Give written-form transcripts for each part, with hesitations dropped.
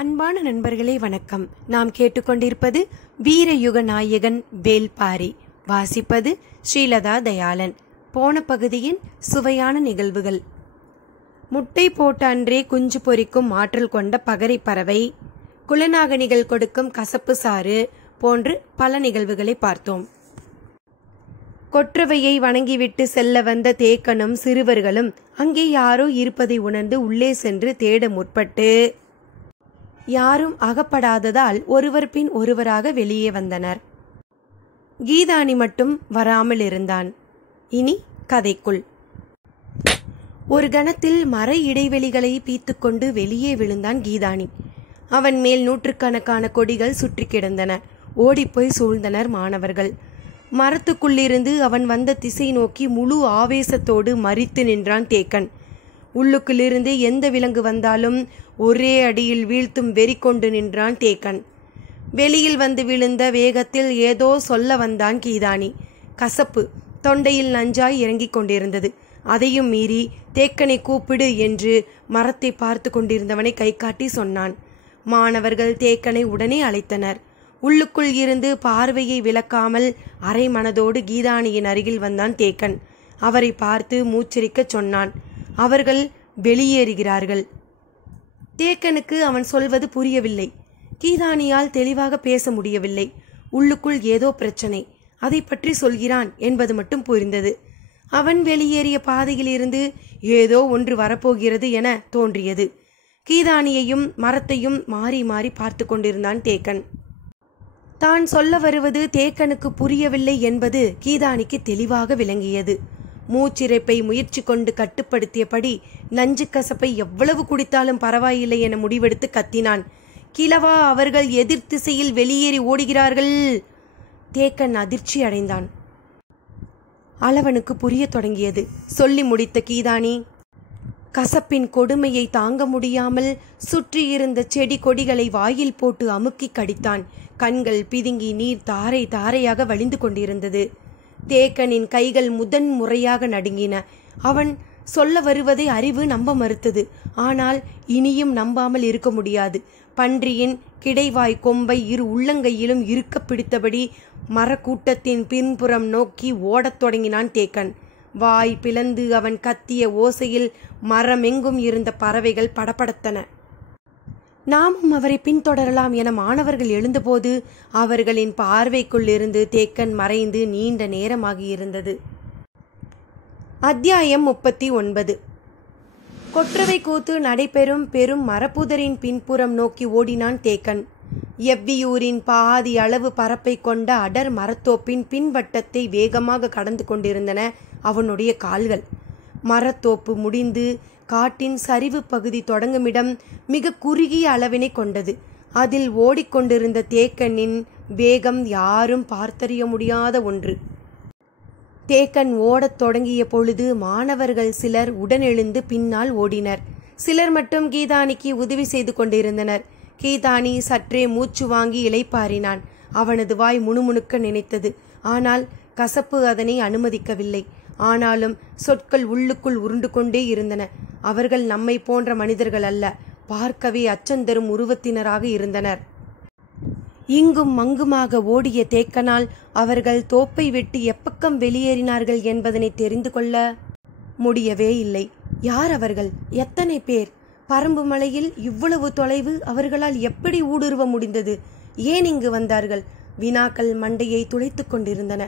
அன்பான நண்பர்களே வணக்கம். நாம் கேட்டுக்கொண்டிருப்பது வீரயுக நாயகன் வேள்பாரி. வாசிப்பது ஸ்ரீலதா தயாளன். போன பகுதியின் சுவையான நிகழ்வுகள். முட்டை போட்ட அன்றே குஞ்சு பொரிக்கும் ஆற்றல் கொண்ட பகரை பறவை, குலநாகனிகள் கொடுக்கும் கசப்பு சாறு போன்று பல நிகழ்வுகளை பார்த்தோம். கொற்றவையை வணங்கிவிட்டு செல்ல வந்த தேக்கனும் சிறுவர்களும் அங்கே யாரோ இருப்பதை உணர்ந்து உள்ளே சென்று தேட முற்பட்டு யாரும் அகப்படாததால் ஒருவர் பின் ஒருவராக வெளியே வந்தனர். கீதானி மட்டும் வராமல் இருந்தான். இனி கதைக்குள். ஒரு கணத்தில் மர இடைவெளிகளை பீத்துக்கொண்டு வெளியே விழுந்தான் கீதானி. அவன் மேல் நூற்றுக்கணக்கான கொடிகள் சுற்றி கிடந்தன. ஓடிப்போய் சூழ்ந்தனர் மாணவர்கள். மரத்துக்குள்ளிருந்து அவன் வந்த திசை நோக்கி முழு ஆவேசத்தோடு மரித்து நின்றான் தேக்கன். உள்ளுக்குள்ளிருந்து எந்த விலங்கு வந்தாலும் ஒரே அடியில் வீழ்த்தும் வெறி கொண்டு நின்றான் தேக்கன். வெளியில் வந்து விழுந்த வேகத்தில் ஏதோ சொல்ல வந்தான் கீதானி. கசப்பு தொண்டையில் நஞ்சாய் இறங்கிக் கொண்டிருந்தது. அதையும் மீறி தேக்கனை கூப்பிடு என்று மரத்தை பார்த்து கொண்டிருந்தவனை கை காட்டி சொன்னான். மாணவர்கள் தேக்கனை உடனே அழைத்தனர். உள்ளுக்குள் இருந்து பார்வையை விலக்காமல் அரை மனதோடு கீதானியின் அருகில் வந்தான் தேக்கன். அவரை பார்த்து மூச்சரிக்க சொன்னான். அவர்கள் வெளியேறுகிறார்கள். தேக்கனுக்கு அவன் சொல்வது புரியவில்லை. கீதானியால் தெளிவாக பேச முடியவில்லை. உள்ளுக்குள் ஏதோ பிரச்சனை, அதை பற்றி சொல்கிறான் என்பது மட்டும் புரிந்தது. அவன் வெளியேறிய பாதையில் இருந்து ஏதோ ஒன்று வரப்போகிறது என தோன்றியது. கீதானியையும் மரத்தையும் மாறி மாறி பார்த்து கொண்டிருந்தான் தேக்கன். தான் சொல்ல வருவது தேக்கனுக்கு புரியவில்லை என்பது கீதானிக்கு தெளிவாக விளங்கியது. மூச்சிறைப்பை முயற்சி கொண்டு கட்டுப்படுத்தியபடி நஞ்சு கசப்பை எவ்வளவு குடித்தாலும் பரவாயில்லை என முடிவெடுத்து கத்தினான். கிழவா, அவர்கள் எதிர் திசையில் வெளியேறி ஓடுகிறார்கள். தேக்கன் அதிர்ச்சி அடைந்தான். அளவனுக்கு புரிய தொடங்கியது. சொல்லி முடித்த கீதானி கசப்பின் கொடுமையை தாங்க முடியாமல் சுற்றியிருந்த செடி கொடிகளை வாயில் போட்டு அமுக்கி கடித்தான். கண்கள் பிதுங்கி நீர் தாரை தாரையாக வழிந்து கொண்டிருந்தது. தேக்கனின் கைகள் முதன் முறையாக நடுங்கின. அவன் சொல்ல வருவதை அறிவு நம்ப மறுத்தது. ஆனால் இனியும் நம்பாமல் இருக்க முடியாது. பன்றியின் கிடைவாய் கொம்பை இரு உள்ளங்கையிலும் இருக்க பிடித்தபடி மரக்கூட்டத்தின் பின்புறம் நோக்கி ஓடத் தொடங்கினான் தேக்கன். வாய் பிளந்து அவன் கத்திய ஓசையில் மரமெங்கும் இருந்த பறவைகள் படபடத்தன. நாமும் அவரை பின்தொடரலாம் என மாணவர்கள் எழுந்தபோது அவர்களின் பார்வைக்குள் இருந்து தேக்கன் மறைந்து நீண்ட நேரமாகியிருந்தது. அத்தியாயம் 39. கொற்றவை கூத்து நடைபெறும் பெரும் மரப்புதரின் பின்புறம் நோக்கி ஓடினான் தேக்கன். எவ்வியூரின் பாதி அளவு பரப்பை கொண்ட அடர் மரத்தோப்பின் பின்வட்டத்தை வேகமாக கடந்து கொண்டிருந்தன அவனுடைய கால்கள். மரத்தோப்பு முடிந்து காட்டின் சரிவு பகுதி தொடங்குமிடம் மிக குறுகிய அளவினை கொண்டது. அதில் ஓடிக்கொண்டிருந்த தேக்கனின் வேகம் யாரும் பார்த்தறிய முடியாத ஒன்று. தேக்கன் ஓடத் தொடங்கிய பொழுது மாணவர்கள் சிலர் உடனெழுந்து பின்னால் ஓடினர். சிலர் மட்டும் கீதானிக்கு உதவி செய்து கொண்டிருந்தனர். கீதானி சற்றே மூச்சு வாங்கி இளைப்பாறினான். அவனது வாய் முணுமுணுக்க நினைத்தது. ஆனால் கசப்பு அதனை அனுமதிக்கவில்லை. ஆனாலும் சொற்கள் உள்ளுக்குள் உருண்டு கொண்டே இருந்தன. அவர்கள் நம்மை போன்ற மனிதர்கள் அல்ல, பார்க்கவே அச்சந்தரும் உருவத்தினராக இருந்தனர். இங்கும் மங்குமாக ஓடிய தேக்கனால் அவர்கள் தோப்பை விட்டு எப்பக்கம் வெளியேறினார்கள் என்பதனை தெரிந்து கொள்ள முடியவே இல்லை. யார் அவர்கள்? எத்தனை பேர்? பரம்பு மலையில் இவ்வளவு தொலைவு அவர்களால் எப்படி ஊடுருவ முடிந்தது? ஏன் இங்கு வந்தார்கள்? வினாக்கள் மண்டையை துளைத்து கொண்டிருந்தன.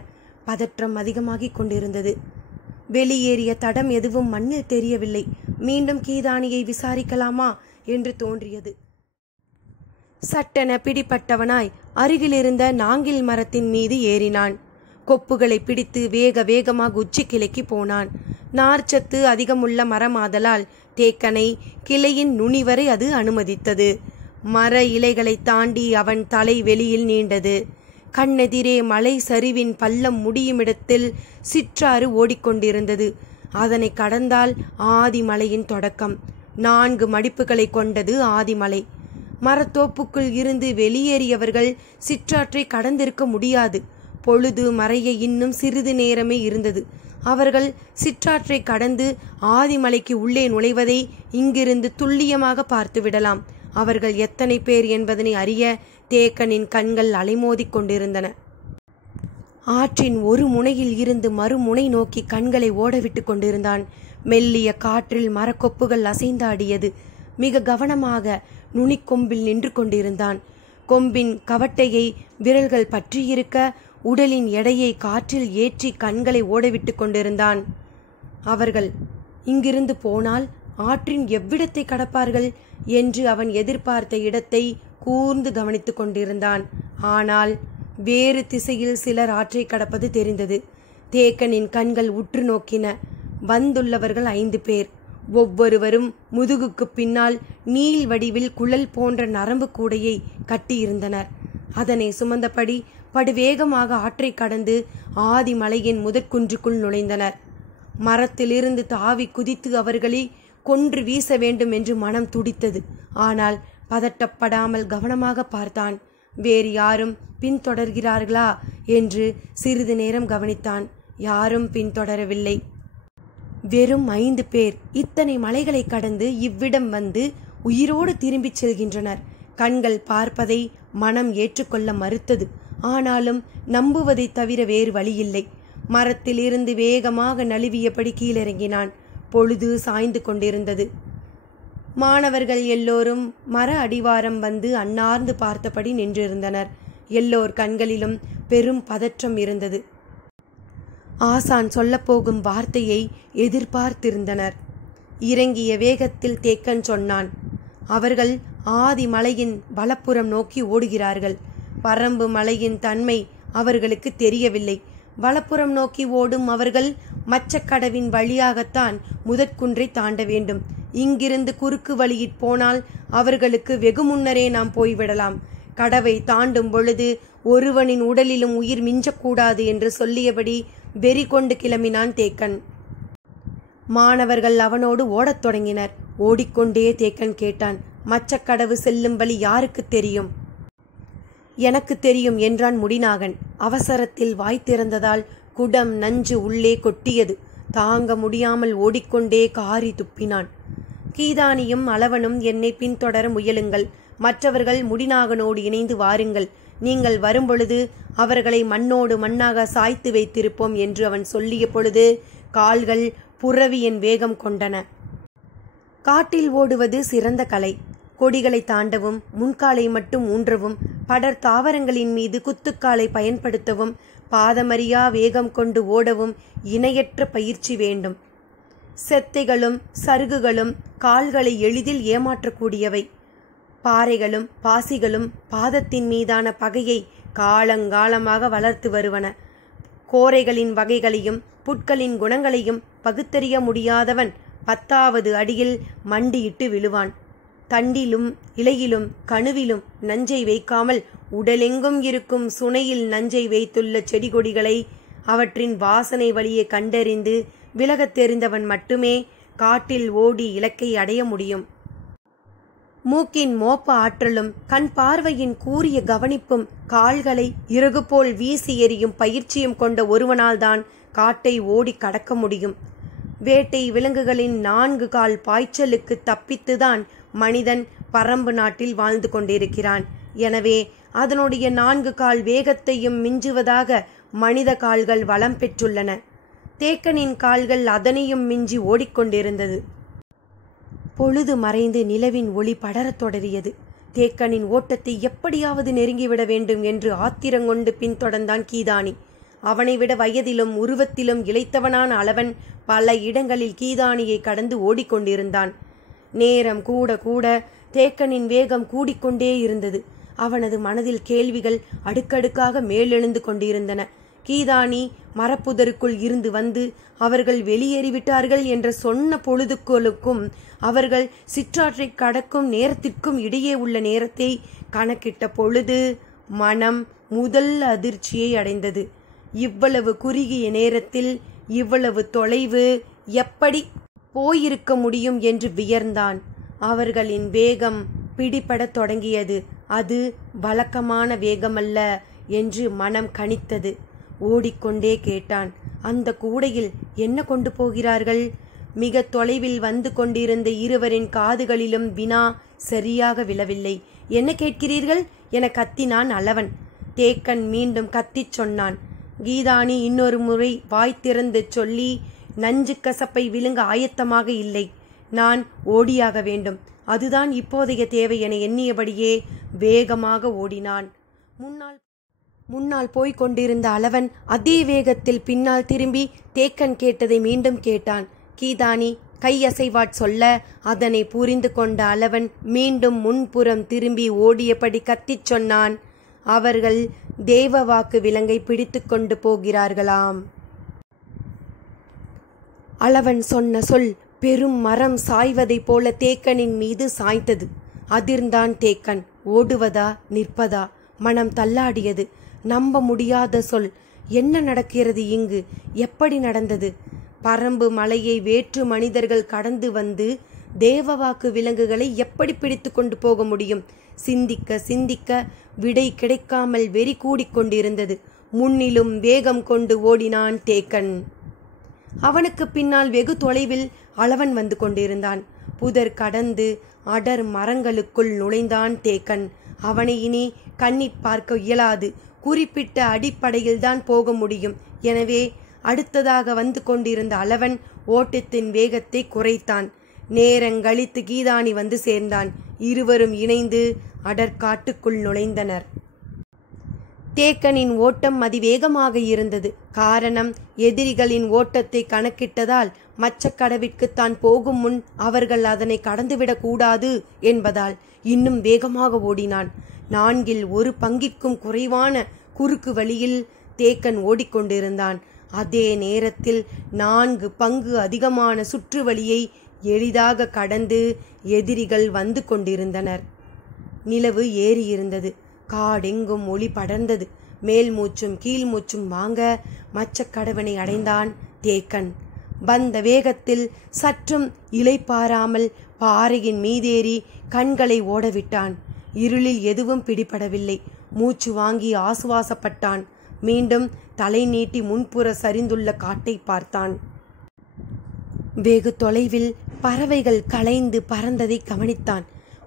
பதற்றம் அதிகமாகிக் கொண்டிருந்தது. வெளியேறிய தடம் எதுவும் மண்ணில் தெரியவில்லை. மீண்டும் கீதானியை விசாரிக்கலாமா என்று தோன்றியது. சட்டென பிடிப்பட்டவனாய் அருகிலிருந்த நாங்கில் மரத்தின் மீது ஏறினான். கொப்புகளை பிடித்து வேக வேகமாக உச்சி கிளைக்கு போனான். நார்ச்சத்து அதிகமுள்ள மரமாதலால் தேக்கனை கிளையின் நுனி வரை அது அனுமதித்தது. மர இலைகளை தாண்டி அவன் தலை வெளியில் நீண்டது. கண்ணெதிரே மலை சரிவின் பள்ளம் முடியுமிடத்தில் சிற்றாறு ஓடிக்கொண்டிருந்தது. அதனை கடந்தால் ஆதிமலையின் தொடக்கம். 4 மடிப்புகளை கொண்டது ஆதிமலை. மரத்தோப்புக்குள் இருந்து வெளியேறியவர்கள் சிற்றாற்றை கடந்திருக்க முடியாது. பொழுது மறைய இன்னும் சிறிது நேரமே இருந்தது. அவர்கள் சிற்றாற்றை கடந்து ஆதிமலைக்கு உள்ளே நுழைவதை இங்கிருந்து துல்லியமாக பார்த்து விடலாம். அவர்கள் எத்தனை பேர் என்பதனை அறிய தேக்கனின் கண்கள் அலைமோதிக் கொண்டிருந்தன. ஆற்றின் ஒரு முனையில் இருந்து மறுமுனை நோக்கி கண்களை ஓடவிட்டு கொண்டிருந்தான். மெல்லிய காற்றில் மரக்கொப்புகள் அசைந்தாடியது. மிக கவனமாக நுனிக்கொம்பில் நின்று கொண்டிருந்தான். கொம்பின் கவட்டையை விரல்கள் பற்றியிருக்க உடலின் எடையை காற்றில் ஏற்றி கண்களை ஓடவிட்டு கொண்டிருந்தான். அவர்கள் இங்கிருந்து போனால் ஆற்றின் எவ்விடத்தை கடப்பார்கள் என்று அவன் எதிர்பார்த்த இடத்தை கூர்ந்து கவனித்து கொண்டிருந்தான். ஆனால் வேறு திசையில் சிலர் ஆற்றை கடப்பது தெரிந்தது. தேக்கனின் கண்கள் உற்று நோக்கின. வந்துள்ளவர்கள் 5 பேர். ஒவ்வொருவரும் முதுகுக்கு பின்னால் நீள் வடிவில் குழல் போன்ற நரம்பு கூடையை கட்டியிருந்தனர். அதனை சுமந்தபடி படுவேகமாக ஆற்றை கடந்து ஆதிமலையின் முதற்குன்றுக்குள் நுழைந்தனர். மரத்திலிருந்து தாவி குதித்து அவர்களை கொன்று வீச வேண்டும் என்று மனம் துடித்தது. ஆனால் பதட்டப்படாமல் கவனமாக பார்த்தான். வேறு யாரும் பின்தொடர்கிறார்களா என்று சிறிது நேரம் கவனித்தான். யாரும் பின்தொடரவில்லை. வெறும் 5 பேர் இத்தனை மலைகளை கடந்து இவ்விடம் வந்து உயிரோடு திரும்பிச் செல்கின்றனர். கண்கள் பார்ப்பதை மனம் ஏற்றுக்கொள்ள மறுத்தது. ஆனாலும் நம்புவதை தவிர வேறு வழியில்லை. மரத்திலிருந்து வேகமாக நழுவியபடி கீழிறங்கினான். பொழுது சாய்ந்து கொண்டிருந்தது. மாணவர்கள் எல்லோரும் மர அடிவாரம் வந்து அன்னார்ந்து பார்த்தபடி நின்றிருந்தனர். எல்லோர் கண்களிலும் பெரும் பதற்றம் இருந்தது. ஆசான் சொல்லப்போகும் வார்த்தையை எதிர்பார்த்திருந்தனர். இறங்கிய வேகத்தில் தேக்கன் சொன்னான், அவர்கள் ஆதிமலையின் வலப்புறம் நோக்கி ஓடுகிறார்கள். பரம்பு மலையின் தன்மை அவர்களுக்கு தெரியவில்லை. வலப்புறம் நோக்கி ஓடும் அவர்கள் மச்சக்கடவின் வழியாகத்தான் முதற்குன்றை தாண்ட வேண்டும். இங்கிருந்து குறுக்கு வழியிற் போனால் அவர்களுக்கு வெகு முன்னரே நாம் போய்விடலாம். கடவை தாண்டும் பொழுது ஒருவனின் உடலிலும் உயிர் மிஞ்சக்கூடாது என்று சொல்லியபடி வெறி கொண்டு கிளம்பினான் தேக்கன். மாணவர்கள் அவனோடு ஓடத் தொடங்கினர். ஓடிக்கொண்டே தேக்கன் கேட்டான், மச்சக்கடவு செல்லும் வழி யாருக்கு தெரியும்? எனக்கு தெரியும் என்றான் முடிநாகன். அவசரத்தில் வாய் திறந்ததால் குடம் நஞ்சு உள்ளே கொட்டியது. தாங்க முடியாமல் ஓடிக்கொண்டே காரி துப்பினான். கீதானியும் அளவனும் என்னை பின்தொடர முயலுங்கள். மற்றவர்கள் முடிநாகனோடு இணைந்து வாருங்கள். நீங்கள் வரும்பொழுது அவர்களை மண்ணோடு மண்ணாக சாய்த்து வைத்திருப்போம் என்று அவன் சொல்லிய பொழுது கால்கள் புறவியின் வேகம் கொண்டன. காட்டில் ஓடுவது சிறந்த கலை. கொடிகளை தாண்டவும், முன்காலை மட்டும் ஊன்றவும், படர் தாவரங்களின் மீது குத்துக்காலை பயன்படுத்தவும், பாதமறியா வேகம் கொண்டு ஓடவும் இணையற்ற பயிற்சி வேண்டும். செத்தைகளும் சருகுகளும் கால்களை எளிதில் ஏமாற்றக்கூடியவை. பாறைகளும் பாசிகளும் பாதத்தின் மீதான பகையை காலங்காலமாக வளர்த்து வருவன. கோரைகளின் வகைகளையும் புட்களின் குணங்களையும் பகுத்தறிய முடியாதவன் 10வது அடியில் மண்டியிட்டு விழுவான். தண்டிலும் இலையிலும் கணுவிலும் நஞ்சை வைக்காமல் உடலெங்கும் இருக்கும் சுனையில் நஞ்சை வைத்துள்ள செடி கொடிகளை அவற்றின் வாசனை வழியை கண்டறிந்து விலகத் தெரிந்தவன் மட்டுமே காட்டில் ஓடி இலக்கை அடைய முடியும். மூக்கின் மோப்ப ஆற்றலும் கண் பார்வையின் கூரிய கவனிப்பும் கால்களை இறகு போல் வீசி எறியும் பயிற்சியும் கொண்ட ஒருவனால்தான் காட்டை ஓடி கடக்க முடியும். வேட்டை விலங்குகளின் 4 கால் பாய்ச்சலுக்கு தப்பித்துதான் மனிதன் பரம்பு நாட்டில் வாழ்ந்து கொண்டிருக்கிறான். எனவே அதனுடைய 4 கால் வேகத்தையும் மிஞ்சுவதாக மனித கால்கள் வளம் பெற்றுள்ளன. தேக்கனின் கால்கள் அதனையும் மிஞ்சி ஓடிக்கொண்டிருந்தது. பொழுது மறைந்து நிலவின் ஒளி படரத் தொடங்கியது. தேக்கனின் ஓட்டத்தை எப்படியாவது நெருங்கிவிட வேண்டும் என்று ஆத்திரங்கொண்டு பின்தொடர்ந்தான் கீதானி. அவனை விட வயதிலும் உருவத்திலும் இளைத்தவனான அளவன் பல இடங்களில் கீதானியை கடந்து ஓடிக்கொண்டிருந்தான். நேரம் கூட கூட தேக்கனின் வேகம் கூடிக்கொண்டே இருந்தது. அவனது மனதில் கேள்விகள் அடுக்கடுக்காக மேலெழுந்து கொண்டிருந்தன. கீதானி மரப்புதருக்குள் இருந்து வந்து அவர்கள் வெளியேறிவிட்டார்கள் என்ற சொன்ன பொழுதுகளுக்கும் அவர்கள் சிற்றாற்றை கடக்கும் நேரத்திற்கும் இடையே உள்ள நேரத்தை கணக்கிட்ட பொழுது மனம் முதல் அதிர்ச்சியை அடைந்தது. இவ்வளவு குறுகிய நேரத்தில் இவ்வளவு தொலைவு எப்படி போயிருக்க முடியும் என்று வியர்ந்தான். அவர்களின் வேகம் பிடிபடத் தொடங்கியது. அது வழக்கமான வேகமல்ல என்று மனம் கணித்தது. ஓடிக்கொண்டே கேட்டான், அந்த கூடையில் என்ன கொண்டு போகிறார்கள்? மிக தொலைவில் வந்து கொண்டிருந்த இருவரின் காதுகளிலும் வினா சரியாக விழவில்லை. என்ன கேட்கிறீர்கள் என கத்தினான் அளவன். தேக்கன் மீண்டும் கத்திச் சொன்னான். கீதானி இன்னொரு முறை வாய் திறந்து சொல்லி, நஞ்சு கசப்பை விழுங்க ஆயத்தமாக இல்லை. நான் ஓடியாக வேண்டும். அதுதான் இப்போதைய தேவை என எண்ணியபடியே வேகமாக ஓடினான். முன்னால் போய்க் கொண்டிருந்த அளவன் அதே வேகத்தில் பின்னால் திரும்பி தேக்கன் கேட்டதை மீண்டும் கேட்டான். கீதானி கையசைவாட் சொல்ல அதனை புரிந்து கொண்ட அளவன் மீண்டும் முன்புறம் திரும்பி ஓடியபடி கத்திச் சொன்னான். அவர்கள் தேவவாக்கு விலங்கை பிடித்து கொண்டு போகிறார்களாம். அளவன் சொன்ன சொல் பெரும் மரம் சாய்வதைப் போல தேக்கனின் மீது சாய்த்தது. அதிர்ந்தான் தேக்கன். ஓடுவதா நிற்பதா? மனம் தள்ளாடியது. நம்ப முடியாத சொல். என்ன நடக்கிறது இங்கு? எப்படி நடந்தது? பரம்பு மலையை வேற்று மனிதர்கள் கடந்து வந்து தேவவாக்கு விலங்குகளை எப்படி பிடித்து கொண்டு போக முடியும்? சிந்திக்க சிந்திக்க விடை கிடைக்காமல் வெறி கூடிக்கொண்டிருந்தது. முன்னிலும் வேகம் கொண்டு ஓடினான் தேக்கன். அவனுக்கு பின்னால் வெகு தொலைவில் அளவன் வந்து கொண்டிருந்தான். புதர் கடந்து அடர் மரங்களுக்குள் நுழைந்தான் தேக்கன். அவனை இனி கண்ணிற் பார்க்க இயலாது. குறிப்பிட்ட அடிப்படையில்தான் போக முடியும். எனவே அடுத்ததாக வந்து கொண்டிருந்த அளவன் ஓட்டத்தின் வேகத்தை குறைத்தான். நேரங்கழித்து கீதானி வந்து சேர்ந்தான். இருவரும் இணைந்து அடற்காட்டுக்குள் நுழைந்தனர். தேக்கனின் ஓட்டம் அதிவேகமாக இருந்தது. காரணம், எதிரிகளின் ஓட்டத்தை கணக்கிட்டதால் மச்சக்கடவிற்கு தான் போகும் முன் அவர்கள் அதனை கடந்துவிடக் கூடாது என்பதால் இன்னும் வேகமாக ஓடினான். 1/4 குறைவான குறுக்கு வழியில் தேக்கன் ஓடிக்கொண்டிருந்தான். அதே நேரத்தில் 4 பங்கு அதிகமான சுற்று வழியை எளிதாக கடந்து எதிரிகள் வந்து கொண்டிருந்தனர். நிலவு ஏறியிருந்தது. காடெங்கும் ஒளி படர்ந்தது. மேல் மூச்சும் கீழ் மூச்சும் வாங்க மச்சக்கடவனை அடைந்தான் தேக்கன். வந்த வேகத்தில் சற்றும் இளைப்பாராமல் பாறையின் மீதேறி கண்களை ஓடவிட்டான். இருளில் எதுவும் பிடிபடவில்லை. மூச்சு வாங்கி ஆசுவாசப்பட்டான். மீண்டும் தலை நீட்டி முன்புற சரிந்துள்ள காட்டை பார்த்தான். வெகு தொலைவில் பறவைகள் கலைந்து பறந்ததை கவனித்தான்.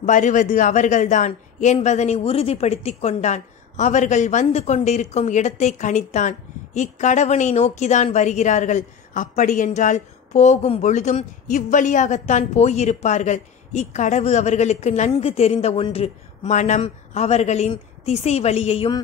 வருவது அவர்கள்தான் என்பதனை உறுதிப்படுத்தி கொண்டான். அவர்கள் வந்து கொண்டிருக்கும் இடத்தை கணித்தான். இக்கடவனை நோக்கிதான் வருகிறார்கள். அப்படியென்றால் போகும் பொழுதும் இவ்வழியாகத்தான் போயிருப்பார்கள். இக்கடவு அவர்களுக்கு நன்கு தெரிந்த ஒன்று. மனம் அவர்களின் திசை வழியையும்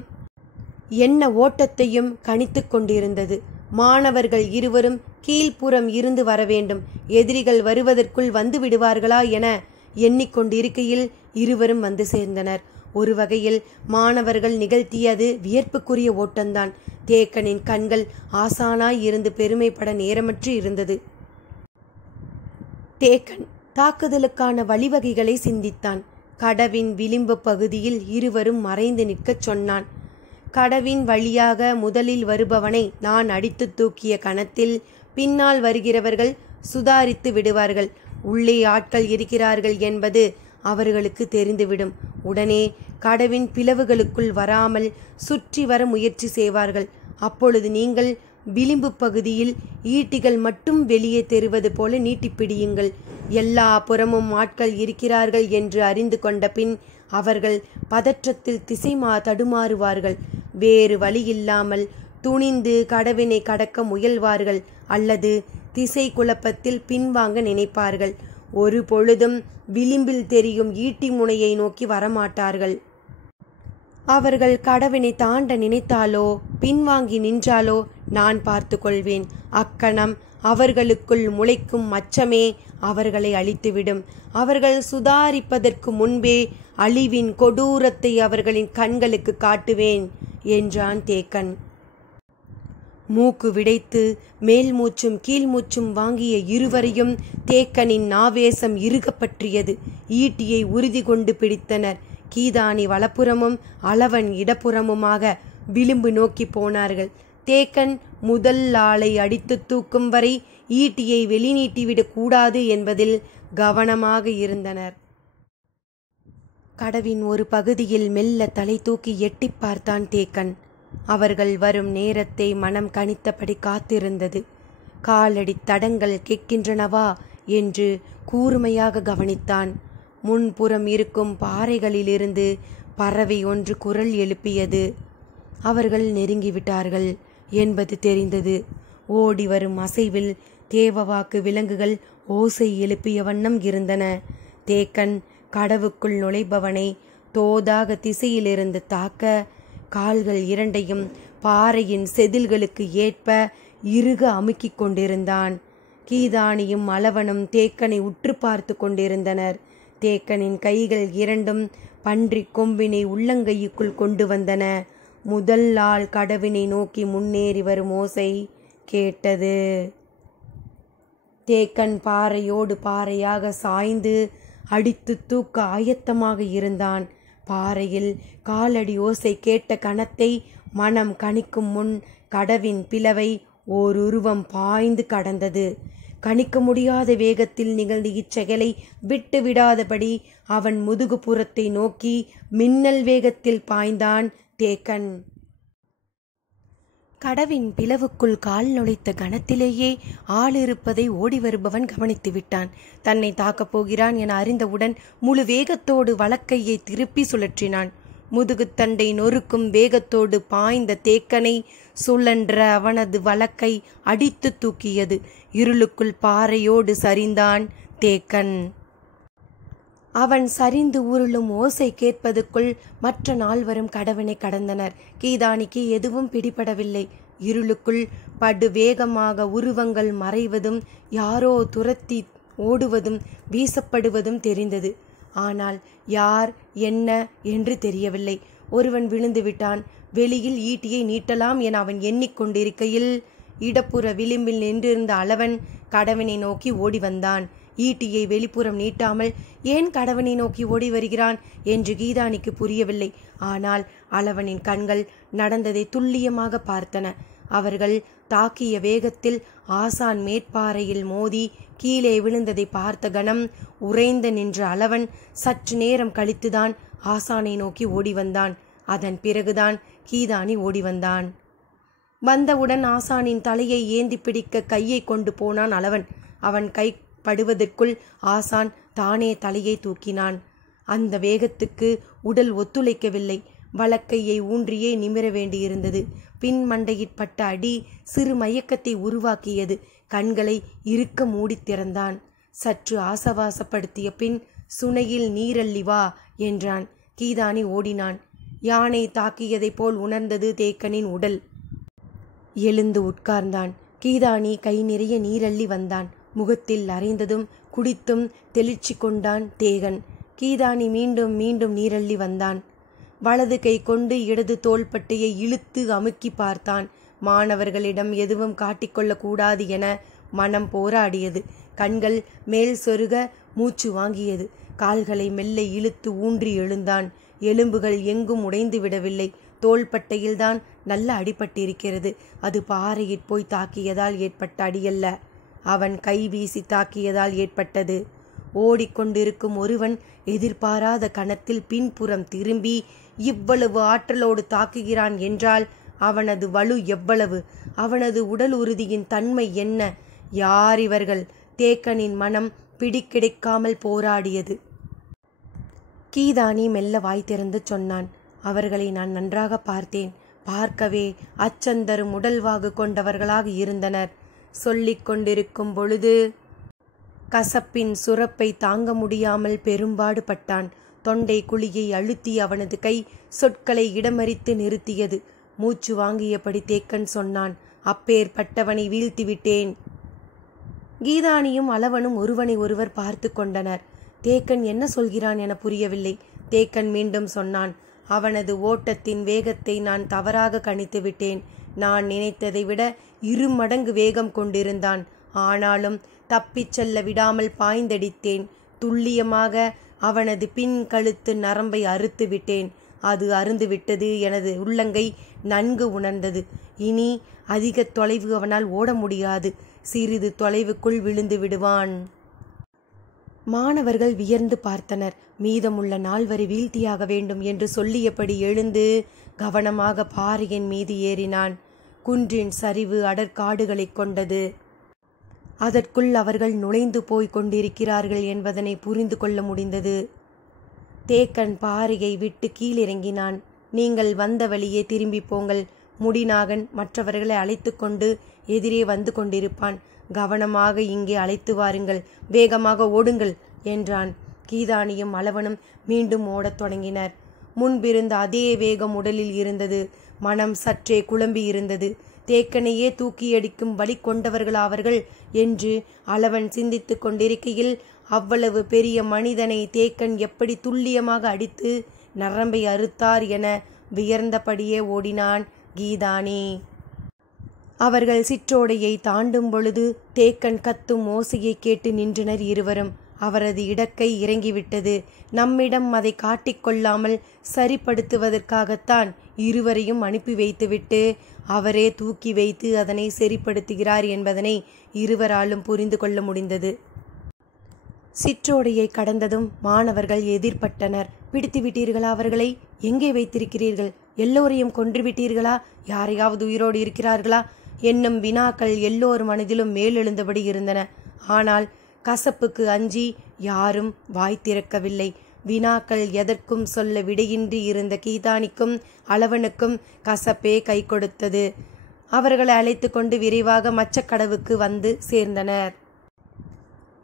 எண்ண ஓட்டத்தையும் கணித்து கொண்டிருந்தது. மாணவர்கள் இருவரும் கீழ்ப்புறம் இருந்து வர வேண்டும். எதிரிகள் வருவதற்குள் வந்து விடுவார்களா என எண்ணிக்கொண்டிருக்கையில் இருவரும் வந்து சேர்ந்தனர். ஒரு வகையில் மாணவர்கள் நிகழ்த்தியது வியர்ப்புக்குரிய ஓட்டம்தான். தேக்கனின் கண்கள் ஆசானாய் இருந்து பெருமைப்பட நேரமற்று இருந்தது. தேக்கன் தாக்குதலுக்கான வழிவகைகளை சிந்தித்தான். கடவின் விளிம்பு பகுதியில் இருவரும் மறைந்து நிற்கச் சொன்னான். கடவின் வழியாக முதலில் வருபவனை நான் அடித்து தூக்கிய கணத்தில் பின்னால் வருகிறவர்கள் சுதாரித்து விடுவார்கள். உள்ளே ஆட்கள் இருக்கிறார்கள் என்பது அவர்களுக்கு தெரிந்துவிடும். உடனே கடவின் பிளவுகளுக்குள் வராமல் சுற்றி வர முயற்சி செய்வார்கள். அப்பொழுது நீங்கள் விளிம்பு பகுதியில் ஈட்டிகள் மட்டும் வெளியே தெரிவது போல நீட்டிப்பிடியுங்கள். எல்லா புறமும் ஆட்கள் இருக்கிறார்கள் என்று அறிந்து கொண்ட பின் அவர்கள் பதற்றத்தில் திசை தடுமாறுவார்கள். வேறு வழியில்லாமல் துணிந்து கடவினை கடக்க முயல்வார்கள் அல்லது திசை குழப்பத்தில் பின்வாங்க நினைப்பார்கள். ஒரு பொழுதும் விளிம்பில் தெரியும் ஈட்டி முனையை நோக்கி வரமாட்டார்கள். அவர்கள் கடவினை தாண்ட நினைத்தாலோ பின்வாங்கி நின்றாலோ நான் பார்த்து கொள்வேன். அக்கணம் அவர்களுக்குள் முளைக்கும் அச்சமே அவர்களை அழித்துவிடும். அவர்கள் சுதாரிப்பதற்கு முன்பே அழிவின் கொடூரத்தை அவர்களின் கண்களுக்கு காட்டுவேன் என்றான் தேக்கன். மூக்கு விடைத்து மேல் மூச்சும் கீழ் மூச்சும் வாங்கிய இருவரையும் தேக்கனின் ஆவேசம் இறுகப்பற்றியது. ஈட்டியை உறுதி கொண்டு பிடித்தனர். கீதானி வலப்புறமும் அளவன் இடப்புறமுமாக விளிம்பு நோக்கி போனார்கள். தேக்கன் முதல் ஆளை அடித்து தூக்கும் வரை ஈட்டியை வெளிநீட்டிவிடக் கூடாது என்பதில் கவனமாக இருந்தனர். கடவின் ஒரு பகுதியில் மெல்ல தலை தூக்கி எட்டி பார்த்தான் தேக்கன். அவர்கள் வரும் நேரத்தை மனம் கணித்தபடி காத்திருந்தது. காலடி தடங்கள் கேட்கின்றனவா என்று கூர்மையாக கவனித்தான். முன்புறம் இருக்கும் பாறைகளிலிருந்து பறவை ஒன்று குரல் எழுப்பியது. அவர்கள் நெருங்கிவிட்டார்கள் என்பது தெரிந்தது. ஓடி வரும் அசைவில் தேவவாக்கு விலங்குகள் ஓசை எழுப்பிய வண்ணம் இருந்தன. தேக்கன் கடவுக்குள் நுழைபவனை தோதாக திசையிலிருந்து தாக்க கால்கள் இரண்டையும் பாறையின் செதில்களுக்கு ஏற்ப இறுக அமுக்கிக் கொண்டிருந்தான். கீதானியும் அளவனும் தேக்கனை உற்று பார்த்து கொண்டிருந்தனர். தேக்கனின் கைகள் இரண்டும் பன்றி கொம்பினை உள்ளங்கையுக்குள் கொண்டு வந்தன. முதல் ஆள் கடவினை நோக்கி முன்னேறி வரும் ஓசை கேட்டது. தேக்கன் பாறையோடு பாறையாக சாய்ந்து அடித்து தூக்க ஆயத்தமாக இருந்தான். பாறையில் காலடி ஓசை கேட்ட கணத்தை மனம் கணிக்கும் முன் கடவின் பிளவை ஓருருவம் பாய்ந்து கடந்தது. கணிக்க முடியாத வேகத்தில் நிகழ்ந்த இச்செயலை விட்டு விடாதபடி அவன் முதுகுப்புறத்தை நோக்கி மின்னல் வேகத்தில் பாய்ந்தான் தேக்கன். கடவின் பிளவுக்குள் கால் நுழைத்த கணத்திலேயே ஆள் இருப்பதை ஓடி வருபவன் கவனித்து விட்டான். தன்னை தாக்கப் போகிறான் என அறிந்தவுடன் முழு வேகத்தோடு வலக்கையை திருப்பி சுழற்றினான். முதுகுத்தண்டை நொறுக்கும் வேகத்தோடு பாய்ந்த தேக்கனை சுழன்ற அவனது வலக்கை அடித்து தூக்கியது. இருளுக்குள் பாறையோடு சரிந்தான் தேக்கன். அவன் சரிந்து உருளும் ஓசை கேட்பதுக்குள் மற்ற நால்வரும் கடவினை கடந்தனர். கீதானிக்கு எதுவும் பிடிபடவில்லை. இருளுக்குள் படு வேகமாக உருவங்கள் மறைவதும் யாரோ துரத்தி ஓடுவதும் வீசப்படுவதும் தெரிந்தது. ஆனால் யார் என்ன என்று தெரியவில்லை. ஒருவன் விழுந்து விட்டான். வெளியில் ஈட்டியை நீட்டலாம் என அவன் எண்ணிக்கொண்டிருக்கையில் இடப்புற விளிம்பில் நின்றிருந்த அளவன் கடவினை நோக்கி ஓடி வந்தான். ஈட்டியை வெளிப்புறம் நீட்டாமல் ஏன் கடவனை நோக்கி ஓடி வருகிறான் என்று கீதானிக்கு புரியவில்லை. ஆனால் அளவனின் கண்கள் நடந்ததை துல்லியமாக பார்த்தன. அவர்கள் தாக்கிய வேகத்தில் ஆசான் மேற்பாறையில் மோதி கீழே விழுந்ததை பார்த்த கணம் உறைந்து நின்ற அளவன் சற்று நேரம் கழித்துதான் ஆசானை நோக்கி ஓடி வந்தான். அதன் பிறகுதான் கீதானி ஓடி வந்தான். வந்தவுடன் ஆசானின் தலையை ஏந்தி பிடிக்க கையை கொண்டு போனான் அளவன். அவன் கை படுவதற்குள் ஆசான் தானே தலையை தூக்கினான். அந்த வேகத்துக்கு உடல் ஒத்துழைக்கவில்லை. வலக்கையை ஊன்றியே நிமிர வேண்டியிருந்தது. பின் மண்டையிற்பட்ட அடி சிறு மயக்கத்தை உருவாக்கியது. கண்களை இறுக்க மூடி திறந்தான். சற்று ஆசவாசப்படுத்திய பின் சுனையில் நீரள்ளி வா என்றான். கீதானி ஓடினான். யானை தாக்கியதைப் போல் உணர்ந்தது தேக்கனின் உடல். எழுந்து உட்கார்ந்தான். கீதானி கை நிறைய நீரள்ளி வந்தான். முகத்தில் அரைந்ததும் குடித்தும் தெளிச்சி கொண்டான் தேகன். கீதானி மீண்டும் மீண்டும் நீரள்ளி வந்தான். வலது கை கொண்டு இடது தோள்பட்டையை இழுத்து அமுக்கி பார்த்தான். மாணவர்களிடம் எதுவும் காட்டிக்கொள்ளக்கூடாது என மனம் போராடியது. கண்கள் மேல் சொருக மூச்சு வாங்கியது. கால்களை மெல்ல இழுத்து ஊன்றி எழுந்தான். எலும்புகள் எங்கும் உடைந்து விடவில்லை. தோள்பட்டையில்தான் நல்ல அடிபட்டிருக்கிறது. அது பாறையிற் போய் தாக்கியதால் ஏற்பட்ட அடியல்ல, அவன் கை வீசி தாக்கியதால் ஏற்பட்டது. ஓடிக்கொண்டிருக்கும் ஒருவன் எதிர்பாராத கணத்தில் பின்புறம் திரும்பி இவ்வளவு ஆற்றலோடு தாக்குகிறான் என்றால் அவனது வலு எவ்வளவு, அவனது உடல் உறுதியின் தன்மை என்ன? யார் இவர்கள்? தேக்கனின் மனம் பிடிக்கிடைக்காமல் போராடியது. கீதானி மெல்ல வாய் திறந்து சொன்னான். அவர்களை நான் நன்றாக பார்த்தேன். பார்க்கவே அச்சந்தரும் உடல்வாகு கொண்டவர்களாக இருந்தனர். சொல்லிக் கொண்டிருக்கும் பொழுது கசப்பின் சுரப்பை தாங்க முடியாமல் பெரும்பாடு பட்டான். தொண்டை குழியை அழுத்தி அவனது கை சொற்களை இடமறித்து நிறுத்தியது. மூச்சு வாங்கியபடி தேக்கன் சொன்னான், அப்பேற்பட்டவனை வீழ்த்திவிட்டேன். கீதானியும் அளவனும் ஒருவனை ஒருவர் பார்த்து கொண்டனர். தேக்கன் என்ன சொல்கிறான் என புரியவில்லை. தேக்கன் மீண்டும் சொன்னான், அவனது ஓட்டத்தின் வேகத்தை நான் தவறாக கணித்து விட்டேன். நான் நினைத்ததை விட 2 மடங்கு வேகம் கொண்டிருந்தான். ஆனாலும் தப்பிச் செல்ல விடாமல் பாய்ந்தடித்தேன். துல்லியமாக அவனது பின் கழுத்து நரம்பை அறுத்து விட்டேன். அது அருந்துவிட்டது. எனது உள்ளங்கை நன்கு உணர்ந்தது. இனி அதிக தொலைவு அவனால் ஓட முடியாது. சிறிது தொலைவுக்குள் விழுந்து விடுவான். மாணவர்கள் வியர்ந்து பார்த்தனர். மீதமுள்ள 4 வீழ்த்தியாக வேண்டும் என்று சொல்லியபடி எழுந்து கவனமாக பாறையின் மீது ஏறினான். குன்றின் சரிவு அடற்காடுகளை கொண்டது. அதற்குள் அவர்கள் நுழைந்து போய் கொண்டிருக்கிறார்கள் என்பதனை புரிந்து கொள்ள முடிந்தது. தேக்கன் பாறையை விட்டு கீழிறங்கினான். நீங்கள் வந்த வழியே திரும்பி போங்கள். முடிநாகன் மற்றவர்களை அழைத்து கொண்டு எதிரே வந்து கொண்டிருப்பான். கவனமாக இங்கே அழைத்து வாருங்கள், வேகமாக ஓடுங்கள் என்றான். கீதானியும் அளவனும் மீண்டும் ஓடத் தொடங்கினர். முன்பிருந்த அதே வேகம் உடலில் இருந்தது. மனம் சற்றே குழம்பி இருந்தது. தேக்கனையே தூக்கியடிக்கும் வழி கொண்டவர்கள் அவர்கள் என்று அளவன் சிந்தித்து கொண்டிருக்கையில் அவ்வளவு பெரிய மனிதனை தேக்கன் எப்படி துல்லியமாக அடித்து நரம்பை அறுத்தார் என வியர்ந்தபடியே ஓடினான் கீதானி. அவர்கள் சிற்றோடையை தாண்டும் பொழுது தேக்கன் கத்தும் ஓசையை கேட்டு நின்றனர் இருவரும். அவரது இடக்கை இறங்கிவிட்டது. நம்மிடம் அதை காட்டிக்கொள்ளாமல் சரிப்படுத்துவதற்காகத்தான் இருவரையும் அனுப்பி வைத்துவிட்டு அவரே தூக்கி வைத்து அதனை சரிப்படுத்துகிறார் என்பதனை இருவராலும் புரிந்து கொள்ள முடிந்தது. சிற்றோடையை கடந்ததும் மாணவர்கள் எதிர்பட்டனர். பிடித்து விட்டீர்களா? அவர்களை எங்கே வைத்திருக்கிறீர்கள்? எல்லோரையும் கொன்றுவிட்டீர்களா? யாரையாவது உயிரோடு இருக்கிறார்களா என்னும் வினாக்கள் எல்லோர் மனதிலும் மேலெழுந்தபடி இருந்தன. ஆனால் கசப்புக்கு அஞ்சி யாரும் வாய் திறக்கவில்லை. வினாக்கள் எதற்கும் சொல்ல விடையின்றி இருந்த கீதானிக்கும் அளவனுக்கும் கசப்பே கை கொடுத்தது. அவர்களை அழைத்து கொண்டு விரைவாக மச்சக்கடவுக்கு வந்து சேர்ந்தனர்.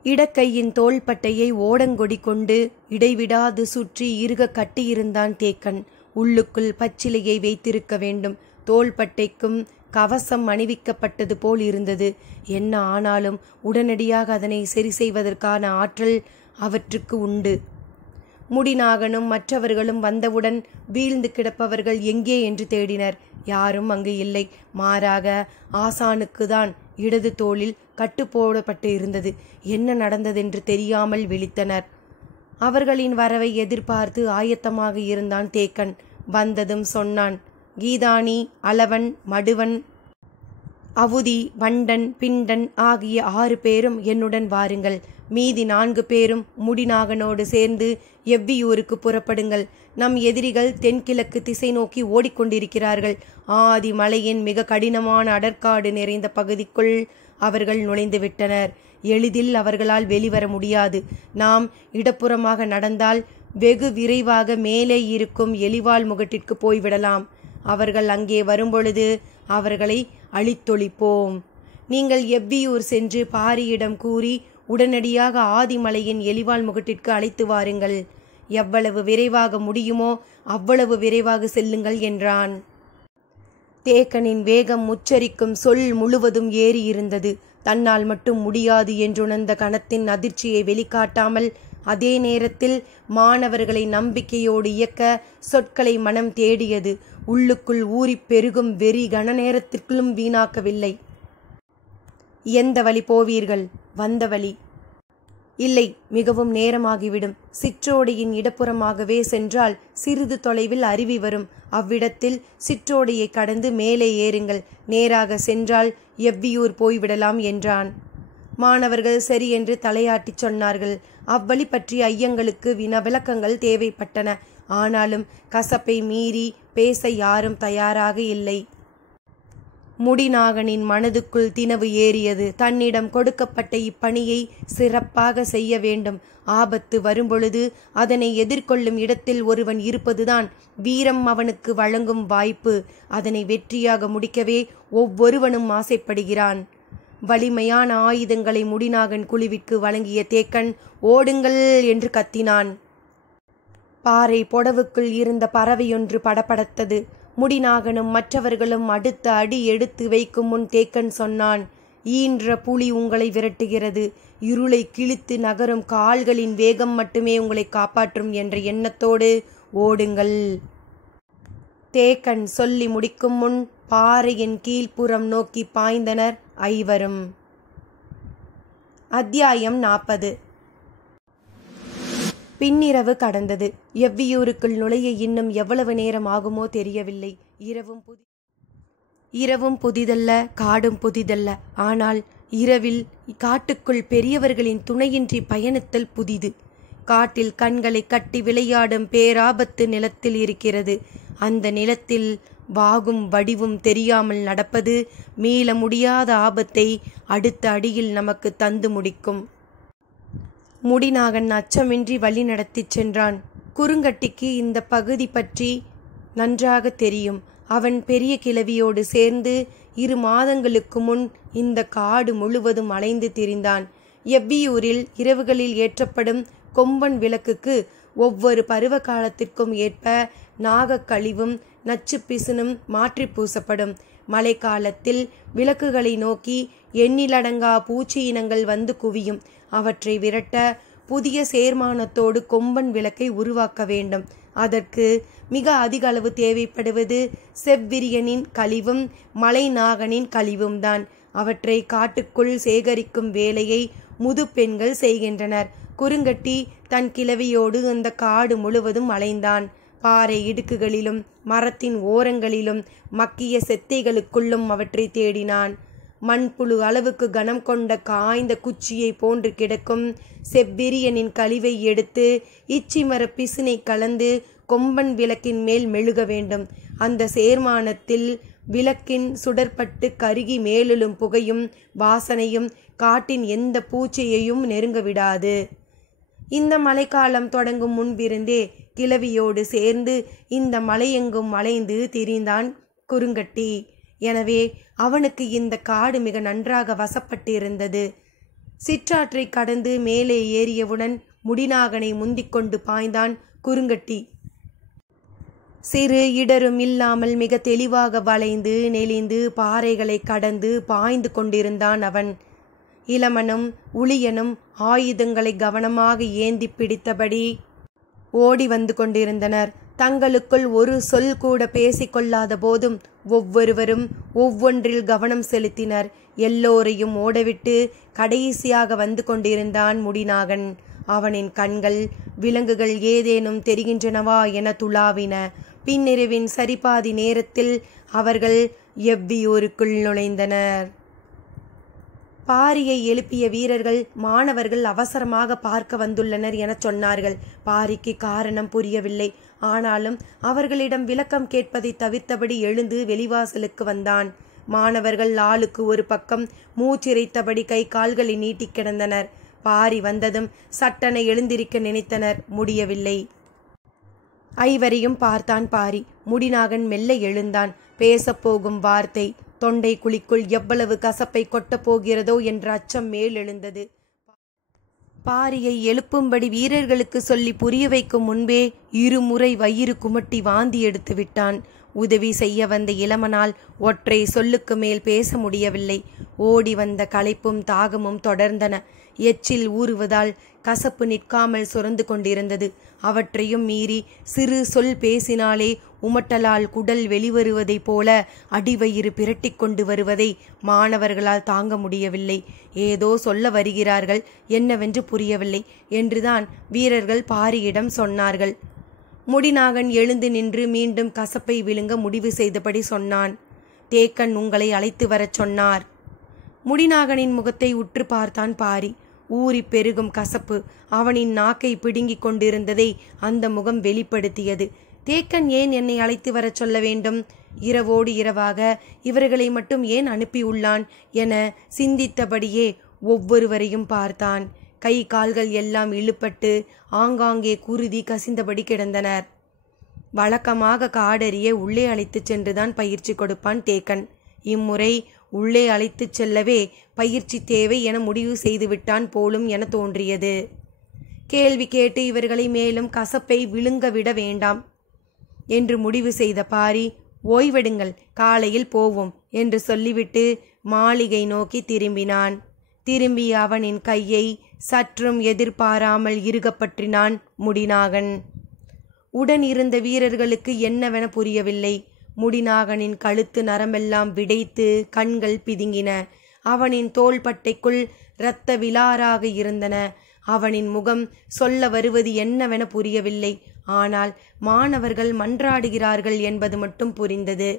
இடக்கையின் தோள்பட்டையை ஓடங்கொடி கொண்டு இடைவிடாது சுற்றி இறுக கட்டியிருந்தான் தேக்கன். உள்ளுக்குள் பச்சிலையை வைத்திருக்க வேண்டும். தோள்பட்டைக்கும் கவசம் அணிவிக்கப்பட்டது போல் இருந்தது. என்ன ஆனாலும் உடனடியாக அதனை சரி செய்வதற்கான ஆற்றல் அவற்றுக்கு உண்டு. முடிநாகனும் மற்றவர்களும் வந்தவுடன் வீழ்ந்து கிடப்பவர்கள் எங்கே என்று தேடினர். யாரும் அங்கு இல்லை. மாறாக ஆசானுக்கு தான் இடது தோளில் கட்டு போடப்பட்டு இருந்தது. என்ன நடந்ததென்று தெரியாமல் விழித்தனர். அவர்களின் வரவை எதிர்பார்த்து ஆயத்தமாக இருந்தான் தேக்கன். வந்ததும் சொன்னான், கீதானி, அளவன், மடுவன், அவுதி, வண்டன், பிண்டன் ஆகிய 6 பேரும் என்னுடன் வாருங்கள். மீதி 4 பேரும் முடிநாகனோடு சேர்ந்து எவ்வியூருக்கு புறப்படுங்கள். நம் எதிரிகள் தென்கிழக்கு திசை நோக்கி ஓடிக்கொண்டிருக்கிறார்கள். ஆதி மலையின் மிக கடினமான அடற்காடு நிறைந்த பகுதிக்குள் அவர்கள் நுழைந்து விட்டனர். எளிதில் அவர்களால் வெளிவர முடியாது. நாம் இடப்புறமாக நடந்தால் வெகு விரைவாக மேலே இருக்கும் எலிவால் முகட்டிற்கு போய்விடலாம். அவர்கள் அங்கே வரும்பொழுது அவர்களை அழித்தொழிப்போம். நீங்கள் எவ்வியூர் சென்று பாரியிடம் கூறி உடனடியாக ஆதிமலையின் எலிவால் முகட்டிற்கு அழைத்து வாருங்கள். எவ்வளவு விரைவாக முடியுமோ அவ்வளவு விரைவாக செல்லுங்கள் என்றான். தேக்கனின் வேகம் உச்சரிக்கும் சொல் முழுவதும் ஏறி இருந்தது. தன்னால் மட்டும் முடியாது என்றுணர்ந்த கணத்தின் அதிர்ச்சியை வெளிக்காட்டாமல் அதே நேரத்தில் மாணவர்களை நம்பிக்கையோடு இயக்க சொற்களை மனம் தேடியது. உள்ளுக்குள் ஊறி பெருகும் வெறி கன நேரத்திற்குள்ளும் வீணாக்கவில்லை. எந்த வழி போவீர்கள்? வந்த வழி. இல்லை, மிகவும் நேரமாகிவிடும். சிற்றோடையின் இடப்புறமாகவே சென்றால் சிறிது தொலைவில் அருவி வரும். அவ்விடத்தில் சிற்றோடையை கடந்து மேலே ஏறுங்கள். நேராக சென்றால் எவ்வியூர் போய்விடலாம் என்றான். மாணவர்கள் சரி என்று தலையாட்டி சொன்னார்கள். அவ்வழி பற்றி ஐயங்களுக்கு விளக்கங்கள் தேவைப்பட்டன. ஆனாலும் கசப்பை மீறி பேச யாரும் தயாராக இல்லை. முடிநாகனின் மனதுக்குள் தினவு ஏறியது. தன்னிடம் கொடுக்கப்பட்ட இப்பணியை சிறப்பாக செய்ய வேண்டும். ஆபத்து வரும்பொழுது அதனை எதிர்கொள்ளும் இடத்தில் ஒருவன் இருப்பதுதான் வீரம் அவனுக்கு வழங்கும் வாய்ப்பு. அதனை வெற்றியாக முடிக்கவே ஒவ்வொருவனும் ஆசைப்படுகிறான். வலிமையான ஆயுதங்களை முடிநாகன் குழுவிற்கு வழங்கிய தேக்கன் ஓடுங்கள் என்று கத்தினான். பாறை பொடவுக்குள் இருந்த பறவையொன்று படபடத்தது. முடிநாகனும் மற்றவர்களும் அடுத்த அடி எடுத்து வைக்கும் முன் தேக்கன் சொன்னான், ஈன்ற புலி உங்களை விரட்டுகிறது. இருளை கிழித்து நகரும் கால்களின் வேகம் மட்டுமே உங்களை காப்பாற்றும் என்ற எண்ணத்தோடு ஓடுங்கள். தேக்கன் சொல்லி முடிக்கும் முன் பாறையின் கீழ்ப்புறம் நோக்கி பாய்ந்தனர் ஐவரும். அத்தியாயம் 40. பின்னிரவு கடந்தது. எவ்வியூருக்குள் நுழைய இன்னும் எவ்வளவு நேரம் ஆகுமோ தெரியவில்லை. இரவும் புதிதல்ல, காடும் புதிதல்ல. ஆனால் இரவில் காட்டுக்குள் பெரியவர்களின் துணையின்றி பயணித்தல் புதிது. காட்டில் கண்களை கட்டி விளையாடும் பேராபத்து நிலத்தில் இருக்கிறது. அந்த நிலத்தில் வாகும் வடிவும் தெரியாமல் நடப்பது மீள முடியாத ஆபத்தை அடுத்த அடியில் நமக்கு தந்து முடிக்கும். முடிநாகன் அச்சமின்றி வழி நடத்திச் சென்றான். குறுங்கட்டிக்கு இந்த பகுதி பற்றி நன்றாக தெரியும். அவன் பெரிய கிழவியோடு சேர்ந்து 2 மாதங்களுக்கு முன் இந்த காடு முழுவதும் அலைந்து திரிந்தான். எவ்வியூரில் இரவுகளில் ஏற்றப்படும் கொம்பன் விளக்குக்கு ஒவ்வொரு பருவ காலத்திற்கும் ஏற்ப நாகக்கழிவும் நச்சு பிசுனும் மாற்றி பூசப்படும். மழைக்காலத்தில் விளக்குகளை நோக்கி எண்ணிலடங்கா பூச்சி இனங்கள் வந்து குவியும். அவற்றை விரட்ட புதிய சேர்மானத்தோடு கொம்பன் விளக்கை உருவாக்க வேண்டும். அதற்கு மிக அதிக அளவு தேவைப்படுவது செவ்விரியனின் கழிவும் மலைநாகனின் கழிவும் தான். அவற்றை காட்டுக்குள் சேகரிக்கும் வேலையை முது பெண்கள் செய்கின்றனர். குறுங்கட்டி தன் கிழவியோடு அந்த காடு முழுவதும் அலைந்தான். பாறை இடுக்குகளிலும் மரத்தின் ஓரங்களிலும் மக்கிய செத்தைகளுக்குள்ளும் அவற்றை தேடினான். மண்புழு அளவுக்கு கனம் கொண்ட காய்ந்த குச்சியை போன்று கிடக்கும் செவ்விரியனின் கழிவை எடுத்து இச்சிமர பிசினை கலந்து கொம்பன் விளக்கின் மேல் மெழுக வேண்டும். அந்த சேர்மானத்தில் விளக்கின் சுடற்பட்டு கருகி மேலும் புகையும் வாசனையும் காட்டின் எந்த பூச்சியையும் நெருங்க விடாது. இந்த மழைக்காலம் தொடங்கும் முன்பிருந்தே கிழவியோடு சேர்ந்து இந்த மலையெங்கும் அலைந்து திரிந்தான் குறுங்கட்டி. எனவே அவனுக்கு இந்த காடு மிக நன்றாக வசப்பட்டிருந்தது. சிற்றாற்றை கடந்து மேலே ஏறியவுடன் முடிநாகனை முந்திக்கொண்டு பாய்ந்தான் குறுங்கட்டி. சிறு இடரும் இல்லாமல் மிக தெளிவாக வளைந்து நெளிந்து பாறைகளை கடந்து பாய்ந்து கொண்டிருந்தான் அவன். இளமனும் உளியனும் ஆயுதங்களை கவனமாக ஏந்தி பிடித்தபடி ஓடி வந்து கொண்டிருந்தனர். தங்களுக்குள் ஒரு சொல் கூட பேசிக்கொள்ளாத போதும் ஒவ்வொருவரும் ஒவ்வொன்றில் கவனம் செலுத்தினர். எல்லோரையும் ஓடவிட்டு கடைசியாக வந்து கொண்டிருந்தான் முடிநாகன். அவனின் கண்கள் விலங்குகள் ஏதேனும் தெரிகின்றனவா என துளாவின. பின்னிரவின் சரிபாதி நேரத்தில் அவர்கள் எவ்வியூருக்குள் நுழைந்தனர். பாரியை எழுப்பிய வீரர்கள் மாணவர்கள் அவசரமாக பார்க்க வந்துள்ளனர் என சொன்னார்கள். பாரிக்கு காரணம் புரியவில்லை. ஆனாலும் அவர்களிடம் விளக்கம் கேட்பதை தவிர்த்தபடி எழுந்து வெளிவாசலுக்கு வந்தான். மாணவர்கள் ஆளுக்கு ஒரு பக்கம் மூச்சிறைத்தபடி கை கால்களை நீட்டி கிடந்தனர். பாரி வந்ததும் சட்டென எழுந்திருக்க நினைத்தனர். முடியவில்லை. ஐவரையும் பார்த்தான் பாரி. முடிநாகன் மெல்ல எழுந்தான். பேசப்போகும் வார்த்தை தொண்டை குழிக்குள் எவ்வளவு கசப்பை கொட்டப் போகிறதோ என்ற அச்சம் மேலெழுந்தது. பாரியை எழுப்பும்படி வீரர்களுக்கு சொல்லி புரிய வைக்கும் முன்பே 2 முறை வயிறு குமட்டி வாந்தி எடுத்து விட்டான். உதவி செய்ய வந்த இளமனால் ஒற்றை சொல்லுக்கு மேல் பேச முடியவில்லை. ஓடி வந்த களைப்பும் தாகமும் தொடர்ந்தன. எச்சில் ஊறுவதால் கசப்பு நிற்காமல் சுரந்து கொண்டிருந்தது. அவற்றையும் மீறி சிறு சொல் பேசினாலே உமட்டலால் குடல் வெளிவருவதைப் போல அடிவயிறு பிரட்டி கொண்டு வருவதை மாணவர்களால் தாங்க முடியவில்லை. ஏதோ சொல்ல வருகிறார்கள், என்னவென்று புரியவில்லை என்றுதான் வீரர்கள் பாரியிடம் சொன்னார்கள். முடிநாகன் எழுந்து நின்று மீண்டும் கசப்பை விழுங்க முடிவு செய்தபடி சொன்னான். தேக்கன் உங்களை அழைத்து வரச் சொன்னார். முடிநாகனின் முகத்தை உற்று பார்த்தான் பாரி. ஊறி பெருகும் கசப்பு அவனின் நாக்கை பிடுங்கிக் கொண்டிருந்ததை அந்த முகம் வெளிப்படுத்தியது. தேக்கன் ஏன் என்னை அழைத்து வரச் சொல்ல வேண்டும்? இரவோடு இரவாக இவர்களை மட்டும் ஏன் அனுப்பியுள்ளான் என சிந்தித்தபடியே ஒவ்வொருவரையும் பார்த்தான். கை கால்கள் எல்லாம் இழுப்பட்டு ஆங்காங்கே குருதி கசிந்தபடி கிடந்தனர். வழக்கமாக காடறிய உள்ளே அழைத்துச் சென்றுதான் பயிற்சி கொடுப்பான் தேக்கன். இம்முறை உள்ளே அழைத்துச் செல்லவே பயிற்சி தேவை என முடிவு செய்துவிட்டான் போலும் என தோன்றியது. கேள்வி கேட்டு இவர்களை மேலும் கசப்பை விழுங்க விட வேண்டாம் என்று முடிவு செய்த பாரி, ஓய்வெடுங்கள், காலையில் போவோம் என்று சொல்லிவிட்டு மாளிகை நோக்கி திரும்பினான். திரும்பி அவனின் கையை சற்றும் எதிர்பாராமல் இறுகப்பற்றினான் முடிநாகன். உடன் இருந்த வீரர்களுக்கு என்னவென புரியவில்லை. முடிநாகனின் கழுத்து நரம்பெல்லாம் விடைத்து கண்கள் பிதுங்கின. அவனின் தோள்பட்டைக்குள் இரத்த விலாறாக இருந்தன. அவனின் முகம் சொல்ல வருவது என்னவென புரியவில்லை. ஆனால் மாணவர்கள் மன்றாடுகிறார்கள் என்பது மட்டும் புரிந்தது.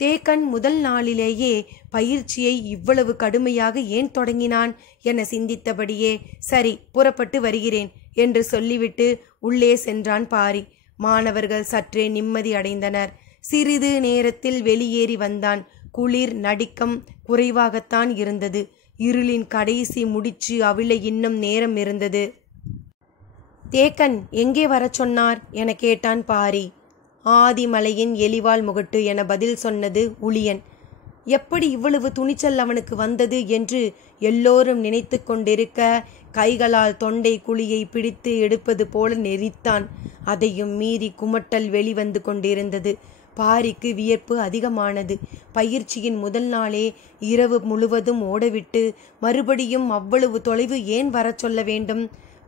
தேக்கன் முதல் நாளிலேயே பயிற்சியை இவ்வளவு கடுமையாக ஏன் தொடங்கினான் என சிந்தித்தபடியே சரி, புறப்பட்டு வருகிறேன் என்று சொல்லிவிட்டு உள்ளே சென்றான் பாரி. மாணவர்கள் சற்றே நிம்மதி அடைந்தனர். சிறிது நேரத்தில் வெளியேறி வந்தான். குளிர் நடுக்கம் குறைவாகத்தான் இருந்தது. இருளின் கடைசி முடிச்சு அவிழ இன்னும் நேரம் இருந்தது. தேக்கன் எங்கே வரச் சொன்னார் என கேட்டான் பாரி. ஆதிமலையின் எலிவால் முகட்டு என பதில் சொன்னது உளியன். எப்படி இவ்வளவு துணிச்சல் அவனுக்கு வந்தது என்று எல்லோரும் நினைத்து கொண்டிருக்க கைகளால் தொண்டை குழியை பிடித்து எடுப்பது போல நெறித்தான். அதையும் மீறி குமட்டல் வெளிவந்து கொண்டிருந்தது. பாரிக்கு வியர்ப்பு அதிகமானது. பயிற்சியின் முதல் நாளே இரவு முழுவதும் ஓடவிட்டு மறுபடியும் அவ்வளவு தொலைவு ஏன் வரச் சொல்ல வேண்டும்?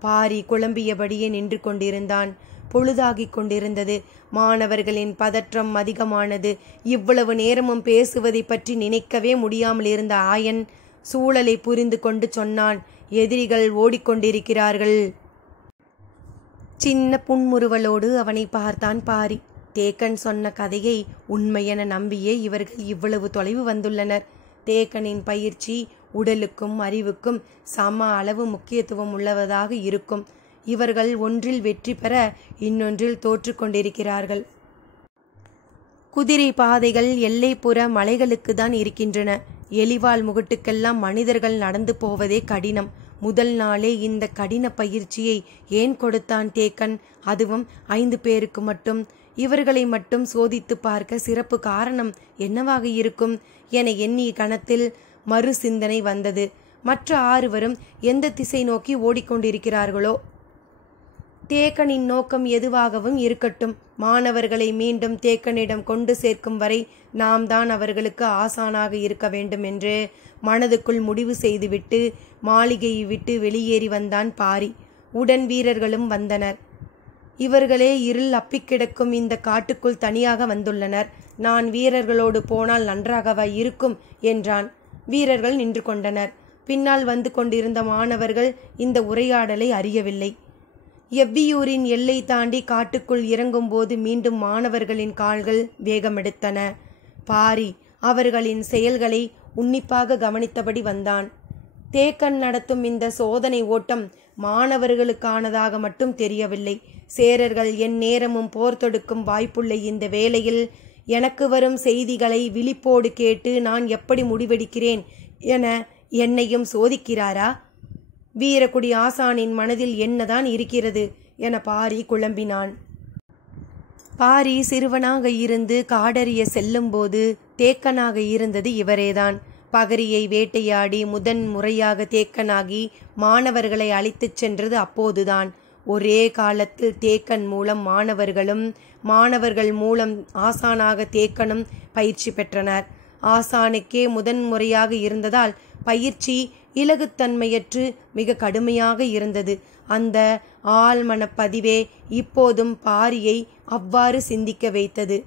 பாரி குழம்பியபடியே நின்று கொண்டிருந்தான். பொழுதாகிக் கொண்டிருந்தது. மாணவர்களின் பதற்றம் அதிகமானது. இவ்வளவு நேரமும் பேசுவதை பற்றி நினைக்கவே முடியாமல் இருந்த ஆயன் சூழலை புரிந்து கொண்டு சொன்னான், எதிரிகள் ஓடிக்கொண்டிருக்கிறார்கள். சின்ன புன்முறுவலோடு அவனை பார்த்தான் பாரி. தேக்கன் சொன்ன கதையை உண்மையென நம்பியே இவர்கள் இவ்வளவு தொலைவு வந்துள்ளனர். தேக்கனின் பயிற்சி உடலுக்கும் அறிவுக்கும் சம அளவு முக்கியத்துவம் உள்ளதாக இருக்கும். இவர்கள் ஒன்றில் வெற்றி பெற இன்னொன்றில் தோற்று கொண்டிருக்கிறார்கள். குதிரை பாதைகள் எல்லைப்புற மலைகளுக்கு தான் இருக்கின்றன. எலிவால் முகட்டுக்கெல்லாம் மனிதர்கள் நடந்து போவதே கடினம். முதல் நாளே இந்த கடின பயிற்சியை ஏன் கொடுத்தான் தேக்கன்? அதுவும் 5 பேருக்கு மட்டும். இவர்களை மட்டும் சோதித்து பார்க்க சிறப்பு காரணம் என்னவாக இருக்கும் என எண்ணிய கணத்தில் மறு சிந்தனை வந்தது. மற்ற 6வரும் எந்த திசை நோக்கி ஓடிக்கொண்டிருக்கிறார்களோ? தேக்கனின் நோக்கம் எதுவாகவும் இருக்கட்டும், மாணவர்களை மீண்டும் தேக்கனிடம் கொண்டு சேர்க்கும் வரை நாம் தான் அவர்களுக்கு ஆசானாக இருக்க வேண்டும் என்று மனதுக்குள் முடிவு செய்துவிட்டு மாளிகையை விட்டு வெளியேறி வந்தான் பாரி. உடன் வீரர்களும் வந்தனர். இவர்களே இருள் அப்பிக்கிடக்கும் இந்த காட்டுக்குள் தனியாக வந்துள்ளனர். நான் வீரர்களோடு போனால் நன்றாகவா இருக்கும் என்றான். வீரர்கள் நின்று கொண்டனர். பின்னால் வந்து கொண்டிருந்த மாணவர்கள் இந்த உரையாடலை அறியவில்லை. எவ்வியூரின் எல்லை தாண்டி காட்டுக்குள் இறங்கும்போது மீண்டும் மாணவர்களின் கால்கள் வேகமெடுத்தன. பாரி அவர்களின் செயல்களை உன்னிப்பாக கவனித்தபடி வந்தான். தேக்கன் நடத்தும் இந்த சோதனை ஓட்டம் மாணவர்களுக்கானதாக மட்டும் தெரியவில்லை. சேரர்கள் என் நேரமும் போர் தொடுக்கும் வாய்ப்புள்ள இந்த வேளையில் எனக்கு வரும் செய்திகளை விழிப்போடு கேட்டு நான் எப்படி முடிவெடுக்கிறேன் என என்னையும் சோதிக்கிறாரா? வீரக்குடி ஆசானின் மனதில் என்னதான் இருக்கிறது என பாரி குழம்பினான். பாரி சிறுவனாக இருந்து காடறிய செல்லும்போது தேக்கனாக இருந்தது இவரேதான். பகரியை வேட்டையாடி முதன் முறையாக தேக்கனாகி மாணவர்களை அழைத்துச் சென்றது அப்போதுதான். ஒரே காலத்தில் தேக்கன் மூலம் மாணவர்களும் மாணவர்கள் மூலம் ஆசானாக தேக்கனும் பயிற்சி பெற்றனர். ஆசானுக்கே முதன் முறையாக இருந்ததால் பயிற்சி இலகுத்தன்மையற்று மிக கடுமையாக இருந்தது. அந்த ஆழ்மனப்பதிவே இப்போதும் பாரியை அவ்வாறு சிந்திக்க வைத்தது.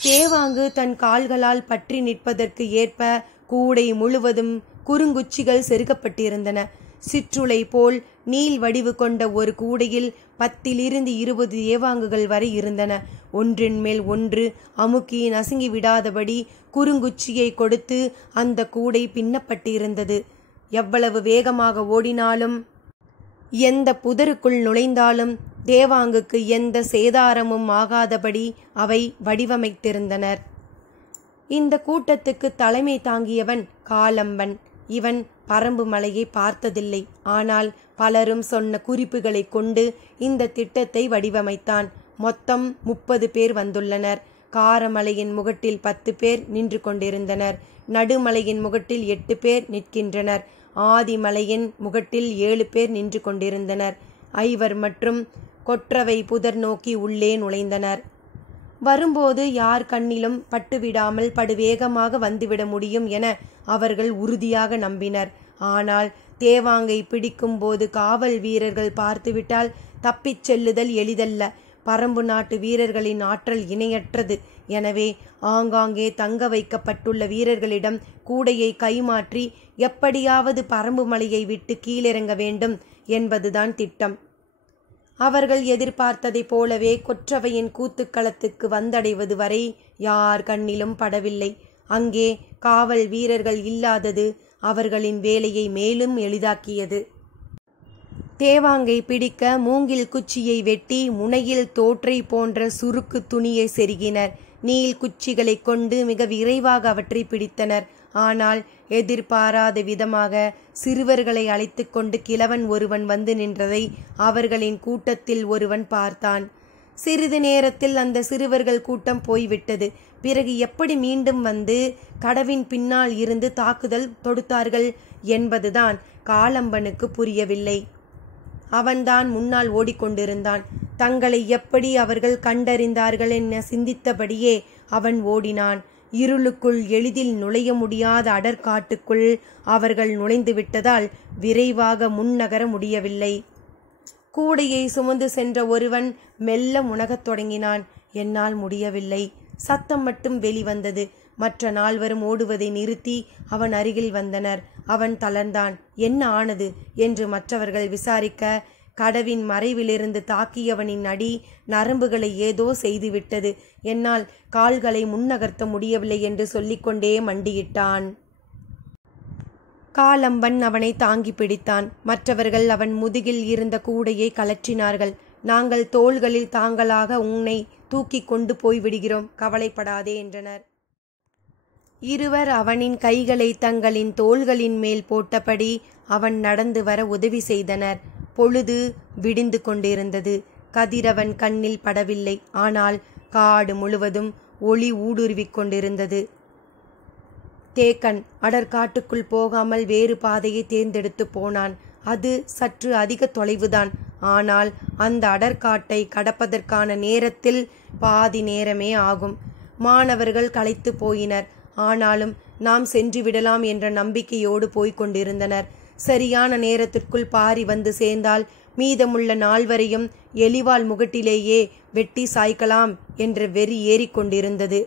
தேவாங்கு தன் கால்களால் பற்றி நிற்பதற்கு ஏற்ப கூடை முழுவதும் குறுங்குச்சிகள் செருகப்பட்டிருந்தன. சிற்றுளை போல் நீள் வடிவு கொண்ட ஒரு கூடையில் 10 to 20 தேவாங்குகள் வரை இருந்தன. ஒன்றின் மேல் ஒன்று அமுக்கி நசுங்கி விடாதபடி குறுங்குச்சியை கொடுத்து அந்த கூடை பின்னப்பட்டிருந்தது. எவ்வளவு வேகமாக ஓடினாலும் எந்த புதருக்குள் நுழைந்தாலும் தேவாங்குக்கு எந்த சேதாரமும் ஆகாதபடி அவை வடிவமைத்திருந்தனர். இந்த கூட்டத்துக்கு தலைமை தாங்கியவன் காலம்பன். இவன் பரம்பு மலையை பார்த்ததில்லை. ஆனால் பலரும் சொன்ன குறிப்புகளை கொண்டு இந்த திட்டத்தை வடிவமைத்தான். மொத்தம் 30 பேர் வந்துள்ளனர். காரமலையின் முகட்டில் 10 பேர் நின்று கொண்டிருந்தனர். நடுமலையின் முகட்டில் 8 பேர் நிற்கின்றனர். ஆதிமலையின் முகட்டில் 7 பேர் நின்று கொண்டிருந்தனர். ஐவர் மற்றும் கொற்றவை புதர் நோக்கி உள்ளே நுழைந்தனர். வரும்போது யார் கண்ணிலும் பட்டுவிடாமல் படுவேகமாக வந்துவிட முடியும் என அவர்கள் உறுதியாக நம்பினர். ஆனால் தேவாங்கை பிடிக்கும் போது காவல் வீரர்கள் பார்த்துவிட்டால் தப்பிச் செல்லுதல் எளிதல்ல. பரம்பு நாட்டு வீரர்களின் ஆற்றல் இணையற்றது. எனவே ஆங்காங்கே தங்க வைக்கப்பட்டுள்ள வீரர்களிடம் கூடையை கைமாற்றி எப்படியாவது பரம்பு மலையை விட்டு கீழிறங்க வேண்டும் என்பதுதான் திட்டம். அவர்கள் எதிர்பார்த்ததைப் போலவே கொற்றவையின் கூத்துக்களத்துக்கு வந்தடைவது வரை யார் கண்ணிலும் படவில்லை. அங்கே காவல் வீரர்கள் இல்லாதது அவர்களின் வேலையை மேலும் எளிதாக்கியது. தேவாங்கை பிடிக்க மூங்கில் குச்சியை வெட்டி முனையில் தோற்றை போன்ற சுருக்கு துணியை செருகினர். நீள் குச்சிகளை கொண்டு மிக விரைவாக அவற்றை பிடித்தனர். ஆனால் எதிர்பாராத விதமாக சிறுவர்களை அழைத்து கொண்டு கிழவன் ஒருவன் வந்து நின்றதை அவர்களின் கூட்டத்தில் ஒருவன் பார்த்தான். சிறிது நேரத்தில் அந்த சிறுவர்கள் கூட்டம் போய்விட்டது. பிறகு எப்படி மீண்டும் வந்து கடவின் பின்னால் இருந்து தாக்குதல் தொடுத்தார்கள் என்பதுதான் காளம்பனுக்கு புரியவில்லை. அவன்தான் முன்னால் ஓடிக்கொண்டிருந்தான். தங்களை எப்படி அவர்கள் கண்டறிந்தார்கள் என சிந்தித்தபடியே அவன் ஓடினான். இருளுக்குள் எளிதில் நுழைய முடியாத அடற்காட்டுக்குள் அவர்கள் நுழைந்து விட்டதால் விரைவாக முன்னகர முடியவில்லை. கூடையை சுமந்து சென்ற ஒருவன் மெல்ல முனகத் தொடங்கினான். என்னால் முடியவில்லை. சத்தம் மட்டும் வெளிவந்தது. மற்ற நால்வரும் ஓடுவதை நிறுத்தி அவன் அருகில் வந்தனர். அவன் தளர்ந்தான். என்ன ஆனது என்று மற்றவர்கள் விசாரிக்க, கடவின் மறைவிலிருந்து தாக்கியவனின் அடி நரம்புகளை ஏதோ செய்துவிட்டது. என்னால் கால்களை முன்னகர்த்த முடியவில்லை என்று சொல்லிக்கொண்டே மண்டியிட்டான். காளம்பன் அவனை தாங்கி பிடித்தான். மற்றவர்கள் அவன் முதுகில் இருந்த கூடையை கலற்றினார்கள். நாங்கள் தோள்களில் தாங்களாக உன்னை தூக்கி கொண்டு போய்விடுகிறோம், கவலைப்படாதே என்றனர். இருவர் அவனின் கைகளை தங்களின் தோள்களின் மேல் போட்டபடி அவன் நடந்து வர உதவி செய்தனர். பொழுது விடிந்து கொண்டிருந்தது. கதிரவன் கண்ணில் படவில்லை. ஆனால் காடு முழுவதும் ஒளி ஊடுருவிக் கொண்டிருந்தது. தேக்கன் அடற்காட்டுக்குள் போகாமல் வேறு பாதையை தேர்ந்தெடுத்து போனான். அது சற்று அதிக தொலைவுதான். ஆனால் அந்த அடற்காட்டை கடப்பதற்கான நேரத்தில் பாதி நேரமே ஆகும். மாணவர்கள் களைத்து போயினர். ஆனாலும் நாம் சென்று விடலாம் என்ற நம்பிக்கையோடு போய்க் கொண்டிருந்தனர். சரியான நேரத்திற்குள் பாரி வந்து சேர்ந்தால் மீதமுள்ள நால்வரையும் எலிவால் முகட்டிலேயே வெட்டி சாய்க்கலாம் என்ற வெறி ஏறிக்கொண்டிருந்தது.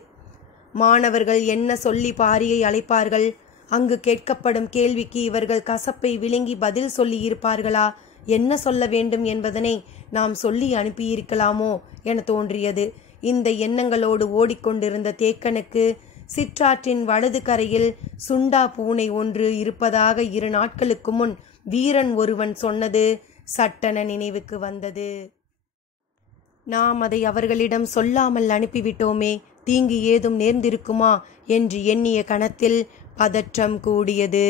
மாணவர்கள் என்ன சொல்லி பாரியை அழைப்பார்கள்? அங்கு கேட்கப்படும் கேள்விக்கு இவர்கள் கசப்பை விழுங்கி பதில் சொல்லி இருப்பார்களா? என்ன சொல்ல வேண்டும் என்பதனை நாம் சொல்லி அனுப்பியிருக்கலாமோ என தோன்றியது. இந்த எண்ணங்களோடு ஓடிக்கொண்டிருந்த தேக்கனுக்கு சிற்றாற்றின் வலது கரையில் சுண்டா பூனை ஒன்று இருப்பதாக 2 நாட்களுக்கு முன் வீரன் ஒருவன் சொன்னது சட்டென நினைவுக்கு வந்தது. நாம் அதை அவர்களிடம் சொல்லாமல் அனுப்பிவிட்டோமே, தீங்கு ஏதும் நேர்ந்திருக்குமா என்று எண்ணிய கணத்தில் பதற்றம் கூடியது.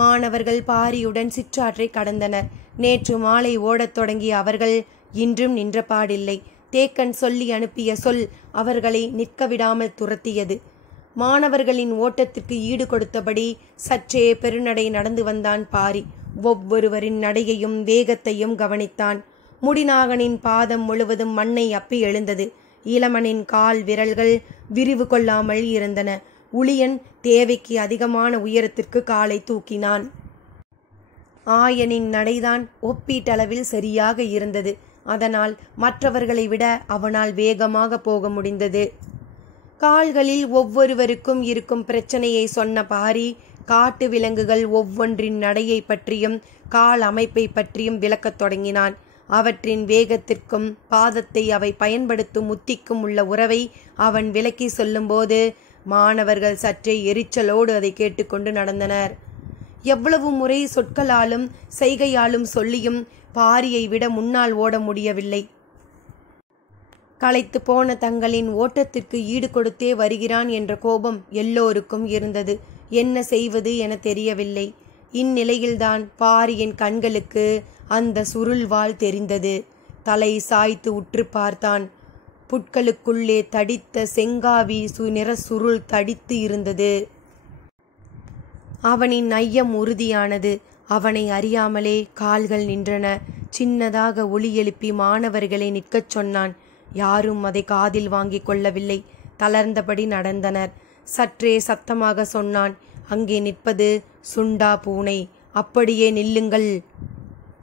மாணவர்கள் பாரியுடன் சிற்றாற்றை கடந்தனர். நேற்று மாலை ஓடத் தொடங்கிய அவர்கள் இன்றும் நின்றபாடில்லை. தேக்கன் சொல்லி அனுப்பிய சொல் அவர்களை நிற்க விடாமல் துரத்தியது. மாணவர்களின் ஓட்டத்திற்கு ஈடு கொடுத்தபடி சற்றே பெருநடை நடந்து வந்தான் பாரி. ஒவ்வொருவரின் நடையையும் வேகத்தையும் கவனித்தான். முடிநாகனின் பாதம் முழுவதும் மண்ணை அப்பி எழுந்தது. இளமனின் கால் விரல்கள் விரிவு கொள்ளாமல் இருந்தன. உளியன் தேவைக்கு அதிகமான உயரத்திற்கு காலை தூக்கினான். ஆயனின் நடைதான் ஒப்பீட்டளவில் சரியாக இருந்தது. அதனால் மற்றவர்களை விட அவனால் வேகமாக போக முடிந்தது. கால்களில் ஒவ்வொருவருக்கும் இருக்கும் பிரச்சனையை சொன்ன பாரி காட்டு விலங்குகள் ஒவ்வொன்றின் நடையை பற்றியும் கால் அமைப்பை பற்றியும் விளக்கத் தொடங்கினான். அவற்றின் வேகத்திற்கும் பாதத்தை அவை பயன்படுத்தும் உத்திக்கும் உள்ள உறவை அவன் விளக்கி சொல்லும்போது மாணவர்கள் சற்றே எரிச்சலோடு அதை கேட்டுக்கொண்டு நடந்தனர். எவ்வளவு முறை சொற்களாலும் செய்கையாலும் சொல்லியும் பாரியை விட முன்னால் ஓட முடியவில்லை. களைத்து போன தங்களின் ஓட்டத்திற்கு ஈடு கொடுத்தே வருகிறான் என்ற கோபம் எல்லோருக்கும் இருந்தது. என்ன செய்வது என தெரியவில்லை. இந்நிலையில்தான் பாரியின் கண்களுக்கு அந்த சுருள்வாள் தெரிந்தது. தலை சாய்த்து உற்று பார்த்தான். புட்களுக்குள்ளே தடித்த செங்காவி நிற சுருள் தடித்து இருந்தது. அவனின் ஐயம் உறுதியானது. அவனை அறியாமலே கால்கள் நின்றன. சின்னதாக ஒலி எழுப்பி மாணவர்களை நிற்கச் சொன்னான். யாரும் அதை காதில் வாங்கிக் கொள்ளவில்லை. தளர்ந்தபடி நடந்தனர். சற்றே சத்தமாக சொன்னான். அங்கே நிற்பது சுண்டா பூனை. அப்படியே நில்லுங்கள்.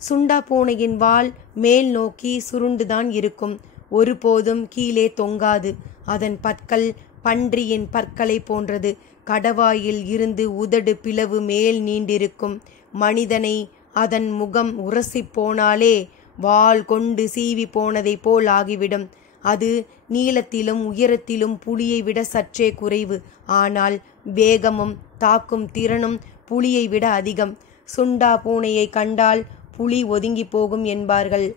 சுண்டா பூனையின் வால் மேல் நோக்கி சுருண்டுதான் இருக்கும். ஒருபோதும் கீழே தொங்காது. அதன் பற்கள் பன்றியின் பற்களை போன்றது. கடவாயில் இருந்து உதடு பிளவு மேல் நீண்டிருக்கும். மனிதனை அதன் முகம் உரசி போனாலே வாள் கொண்டு சீவி போனதை போல் ஆகிவிடும். அது நீளத்திலும் உயரத்திலும் புலியை விட சற்றே குறைவு. ஆனால் வேகமும் தாக்கும் திறனும் புலியை விட அதிகம். சுண்டா பூனையை கண்டால் புலி ஒதுங்கி போகும் என்பார்கள்.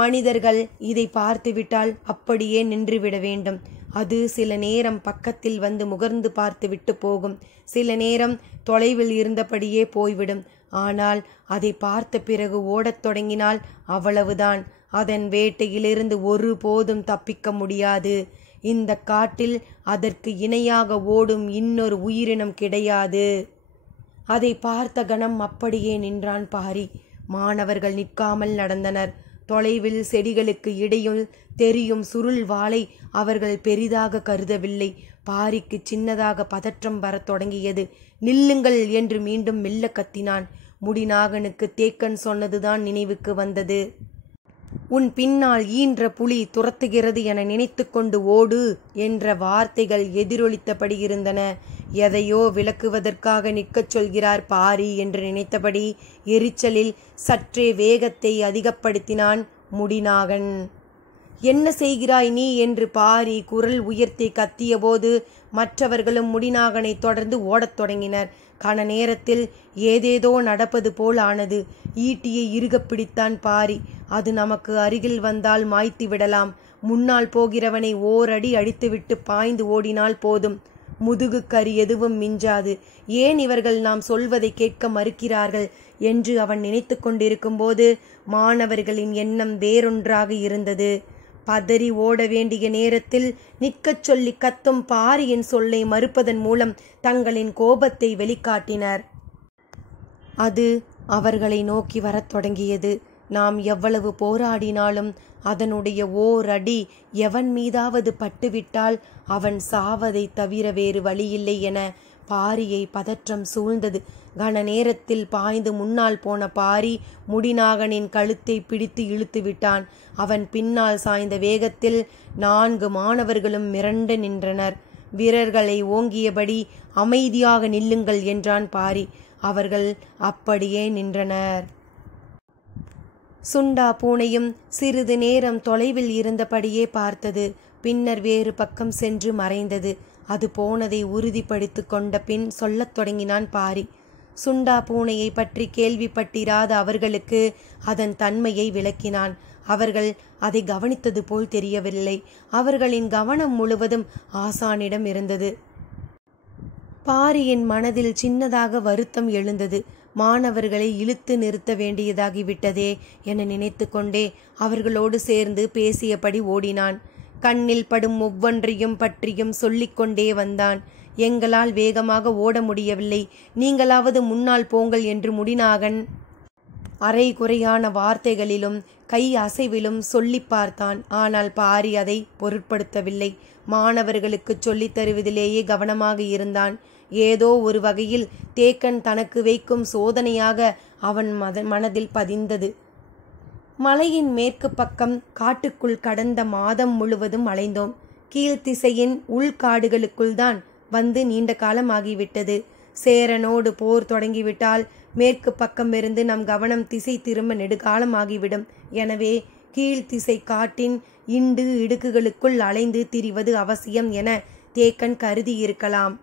மனிதர்கள் இதை பார்த்துவிட்டால் அப்படியே நின்றுவிட வேண்டும். அது சில நேரம் பக்கத்தில் வந்து முகர்ந்து பார்த்து விட்டு போகும். சில நேரம் தொலைவில் இருந்தபடியே போய்விடும். ஆனால் அதை பார்த்த பிறகு ஓடத் தொடங்கினால் அவ்வளவுதான். அதன் வேட்டையிலிருந்து ஒருபோதும் தப்பிக்க முடியாது. இந்த காட்டில் அதற்கு இணையாக ஓடும் இன்னொரு உயிரினம் கிடையாது. அதை பார்த்த கணம் அப்படியே நின்றான் பாரி. மாணவர்கள் நிற்காமல் நடந்தனர். தொலைவில் செடிகளுக்கு இடையில் தெரியும் சுருள் வாளை அவர்கள் பெரிதாக கருதவில்லை. பாரிக்கு சின்னதாக பதற்றம் வரத் தொடங்கியது. நில்லுங்கள் என்று மீண்டும் மெல்ல கத்தினான். முடிநாகனுக்கு தேக்கன் சொன்னதுதான் நினைவுக்கு வந்தது. உன் பின்னால் ஈன்ற புலி துரத்துகிறது என நினைத்து கொண்டு ஓடு என்ற வார்த்தைகள் எதிரொலித்தபடி இருந்தன. எதையோ விளக்குவதற்காக நிற்கச் சொல்கிறார் பாரி என்று நினைத்தபடி எரிச்சலில் சற்றே வேகத்தை அதிகப்படுத்தினான் முடிநாகன். என்ன செய்கிறாய் நீ என்று பாரி குரல் உயர்த்தி கத்தியபோது மற்றவர்களும் முடிநாகனை தொடர்ந்து ஓடத் தொடங்கினர். கன நேரத்தில் ஏதேதோ நடப்பது போல் ஆனது. ஈட்டியை இறுகப் பிடித்தான் பாரி. அது நமக்கு அருகில் வந்தால் மாய்த்து விடலாம். முன்னால் போகிறவனை ஓரடி அடித்துவிட்டு பாய்ந்து ஓடினால் போதும். முதுகு கறி எதுவும் மிஞ்சாது. ஏன் இவர்கள் நாம் சொல்வதை கேட்க மறுக்கிறார்கள் என்று அவன் நினைத்து கொண்டிருக்கும் போது மாணவர்களின் எண்ணம் வேறொன்றாக இருந்தது. பதறி ஓட வேண்டிய நேரத்தில் நிற்கச் சொல்லி கத்தும் பாரியின் சொல்லை மறுப்பதன் மூலம் தங்களின் கோபத்தை வெளிக்காட்டினர். அது அவர்களை நோக்கி வரத் தொடங்கியது. நாம் எவ்வளவு போராடினாலும் அதனுடைய ஓரடி எவன் மீதாவது பட்டுவிட்டால் அவன் சாவதை தவிர வேறு வழியில்லை என பாரியை பதற்றம் சூழ்ந்தது. கன நேரத்தில் பாய்ந்து முன்னால் போன பாரி முடிநாகனின் கழுத்தை பிடித்து இழுத்து விட்டான். அவன் பின்னால் சாய்ந்த வேகத்தில் 4 மாணவர்களும் மிரண்டு நின்றனர். வீரர்களை ஓங்கியபடி அமைதியாக நில்லுங்கள் என்றான் பாரி. அவர்கள் அப்படியே நின்றனர். சுண்டா பூனையும் சிறிது நேரம் தொலைவில் இருந்தபடியே பார்த்தது. பின்னர் வேறு பக்கம் சென்று மறைந்தது. அது போனதை உறுதிப்படுத்தி கொண்ட பின் சொல்லத் தொடங்கினான் பாரி. சுண்டா பூனையை பற்றி கேள்விப்பட்டிராத அவர்களுக்கு அதன் தன்மையை விளக்கினான். அவர்கள் அதை கவனித்தது போல் தெரியவில்லை. அவர்களின் கவனம் முழுவதும் ஆசானிடம் இருந்தது. பாரியின் மனதில் சின்னதாக வருத்தம் எழுந்தது. மாணவர்களை இழுத்து நிறுத்த வேண்டியதாகிவிட்டதே என நினைத்து கொண்டே அவர்களோடு சேர்ந்து பேசியபடி ஓடினான். கண்ணில் படும் ஒவ்வொன்றையும் பற்றியும் சொல்லிக்கொண்டே வந்தான். எங்களால் வேகமாக ஓட முடியவில்லை, நீங்களாவது முன்னால் போங்கள் என்று முடிநாகன் அரை குறையான வார்த்தைகளிலும் கை அசைவிலும் சொல்லி பார்த்தான். ஆனால் பாரி அதை பொருட்படுத்தவில்லை. மாணவர்களுக்கு சொல்லித் தருவதிலேயே கவனமாக இருந்தான். ஏதோ ஒரு வகையில் தேக்கன் தனக்கு வைக்கும் சோதனையாக அவன் மனதில் பதிந்தது. மலையின் மேற்கு பக்கம் காட்டுக்குள் கடந்த மாதம் முழுவதும் அலைந்தோம். கீழ்த்திசையின் உள்காடுகளுக்குள் தான் வந்து நீண்ட காலம் ஆகிவிட்டது. சேரனோடு போர் தொடங்கிவிட்டால் மேற்கு பக்கமிருந்து நம் கவனம் திசை திரும்ப நெடுகாலம் ஆகிவிடும். எனவே கீழ்த்திசை காட்டின் இண்டு இடுக்குகளுக்குள் அலைந்து திரிவது அவசியம் என தேக்கன் கருதி இருக்கலாம்.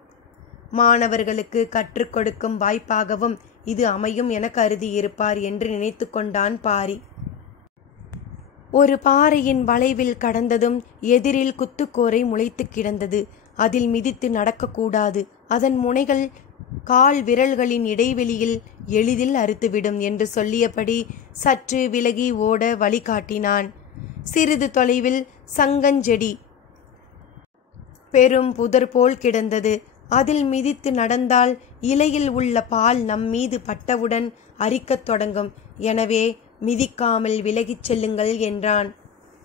மாணவர்களுக்கு கற்றுக் கொடுக்கும் வாய்ப்பாகவும் இது அமையும் என கருதியிருப்பார் என்று நினைத்து கொண்டான் பாரி. ஒரு பாறையின் வளைவில் கடந்ததும் எதிரில் குத்துக்கோரை முளைத்து கிடந்தது. அதில் மிதித்து நடக்கக்கூடாது. அதன் முனைகள் கால் விரல்களின் இடைவெளியில் எளிதில் அறுத்துவிடும் என்று சொல்லியபடி சற்று விலகி ஓட வழிகாட்டினான். சிறிது தொலைவில் சங்கஞ்செடி பெரும் புதர் போல் கிடந்தது. அதில் மிதித்து நடந்தால் இலையில் உள்ள பால் நம் மீது பட்டவுடன் அரிக்கத் தொடங்கும். எனவே மிதிக்காமல் விலகிச் செல்லுங்கள் என்றான்.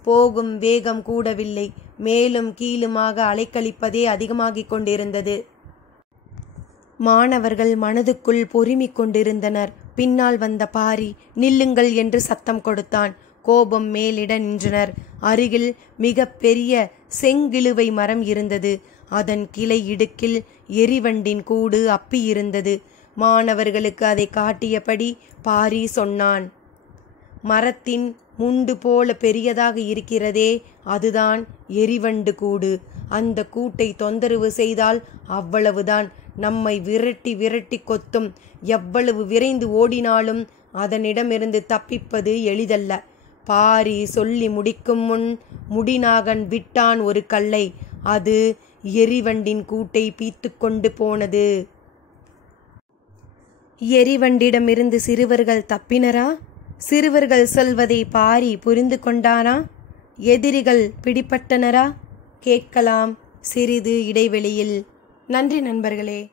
போகும் வேகம் கூடவில்லை. மேலும் கீழுமாக அலைக்கழிப்பதே அதிகமாகிக் கொண்டிருந்தது. மாணவர்கள் மனதுக்குள் பொறுமிக் கொண்டிருந்தனர். பின்னால் வந்த பாரி நில்லுங்கள் என்று சத்தம் கொடுத்தான். கோபம் மேலிட நின்றனர். அருகில் மிக பெரிய செங்கிழுவை மரம் இருந்தது. அதன் கிளை இடுக்கில் எரிவண்டின் கூடு அப்பி இருந்தது. மாணவர்களுக்கு அதை காட்டியபடி பாரி சொன்னான். மரத்தின் முண்டு போல பெரியதாக இருக்கிறதே, அதுதான் எரிவண்டு கூடு. அந்த கூட்டை தொந்தரவு செய்தால் அவ்வளவுதான், நம்மை விரட்டி விரட்டி கொத்தும். எவ்வளவு விரைந்து ஓடினாலும் அதனிடமிருந்து தப்பிப்பது எளிதல்ல. பாரி சொல்லி முடிக்கும் முன் முடிநாகன் விட்டான் ஒரு கல்லை. அது எரிவண்டின் கூட்டை பீத்து கொண்டு போனது. எரிவண்டிடமிருந்து சிறுவர்கள் தப்பினரா? சிறுவர்கள் சொல்வதை பாரி புரிந்து கொண்டானா? எதிரிகள் பிடிபட்டனரா? கேட்கலாம் சிறிது இடைவெளியில். நன்றி நண்பர்களே.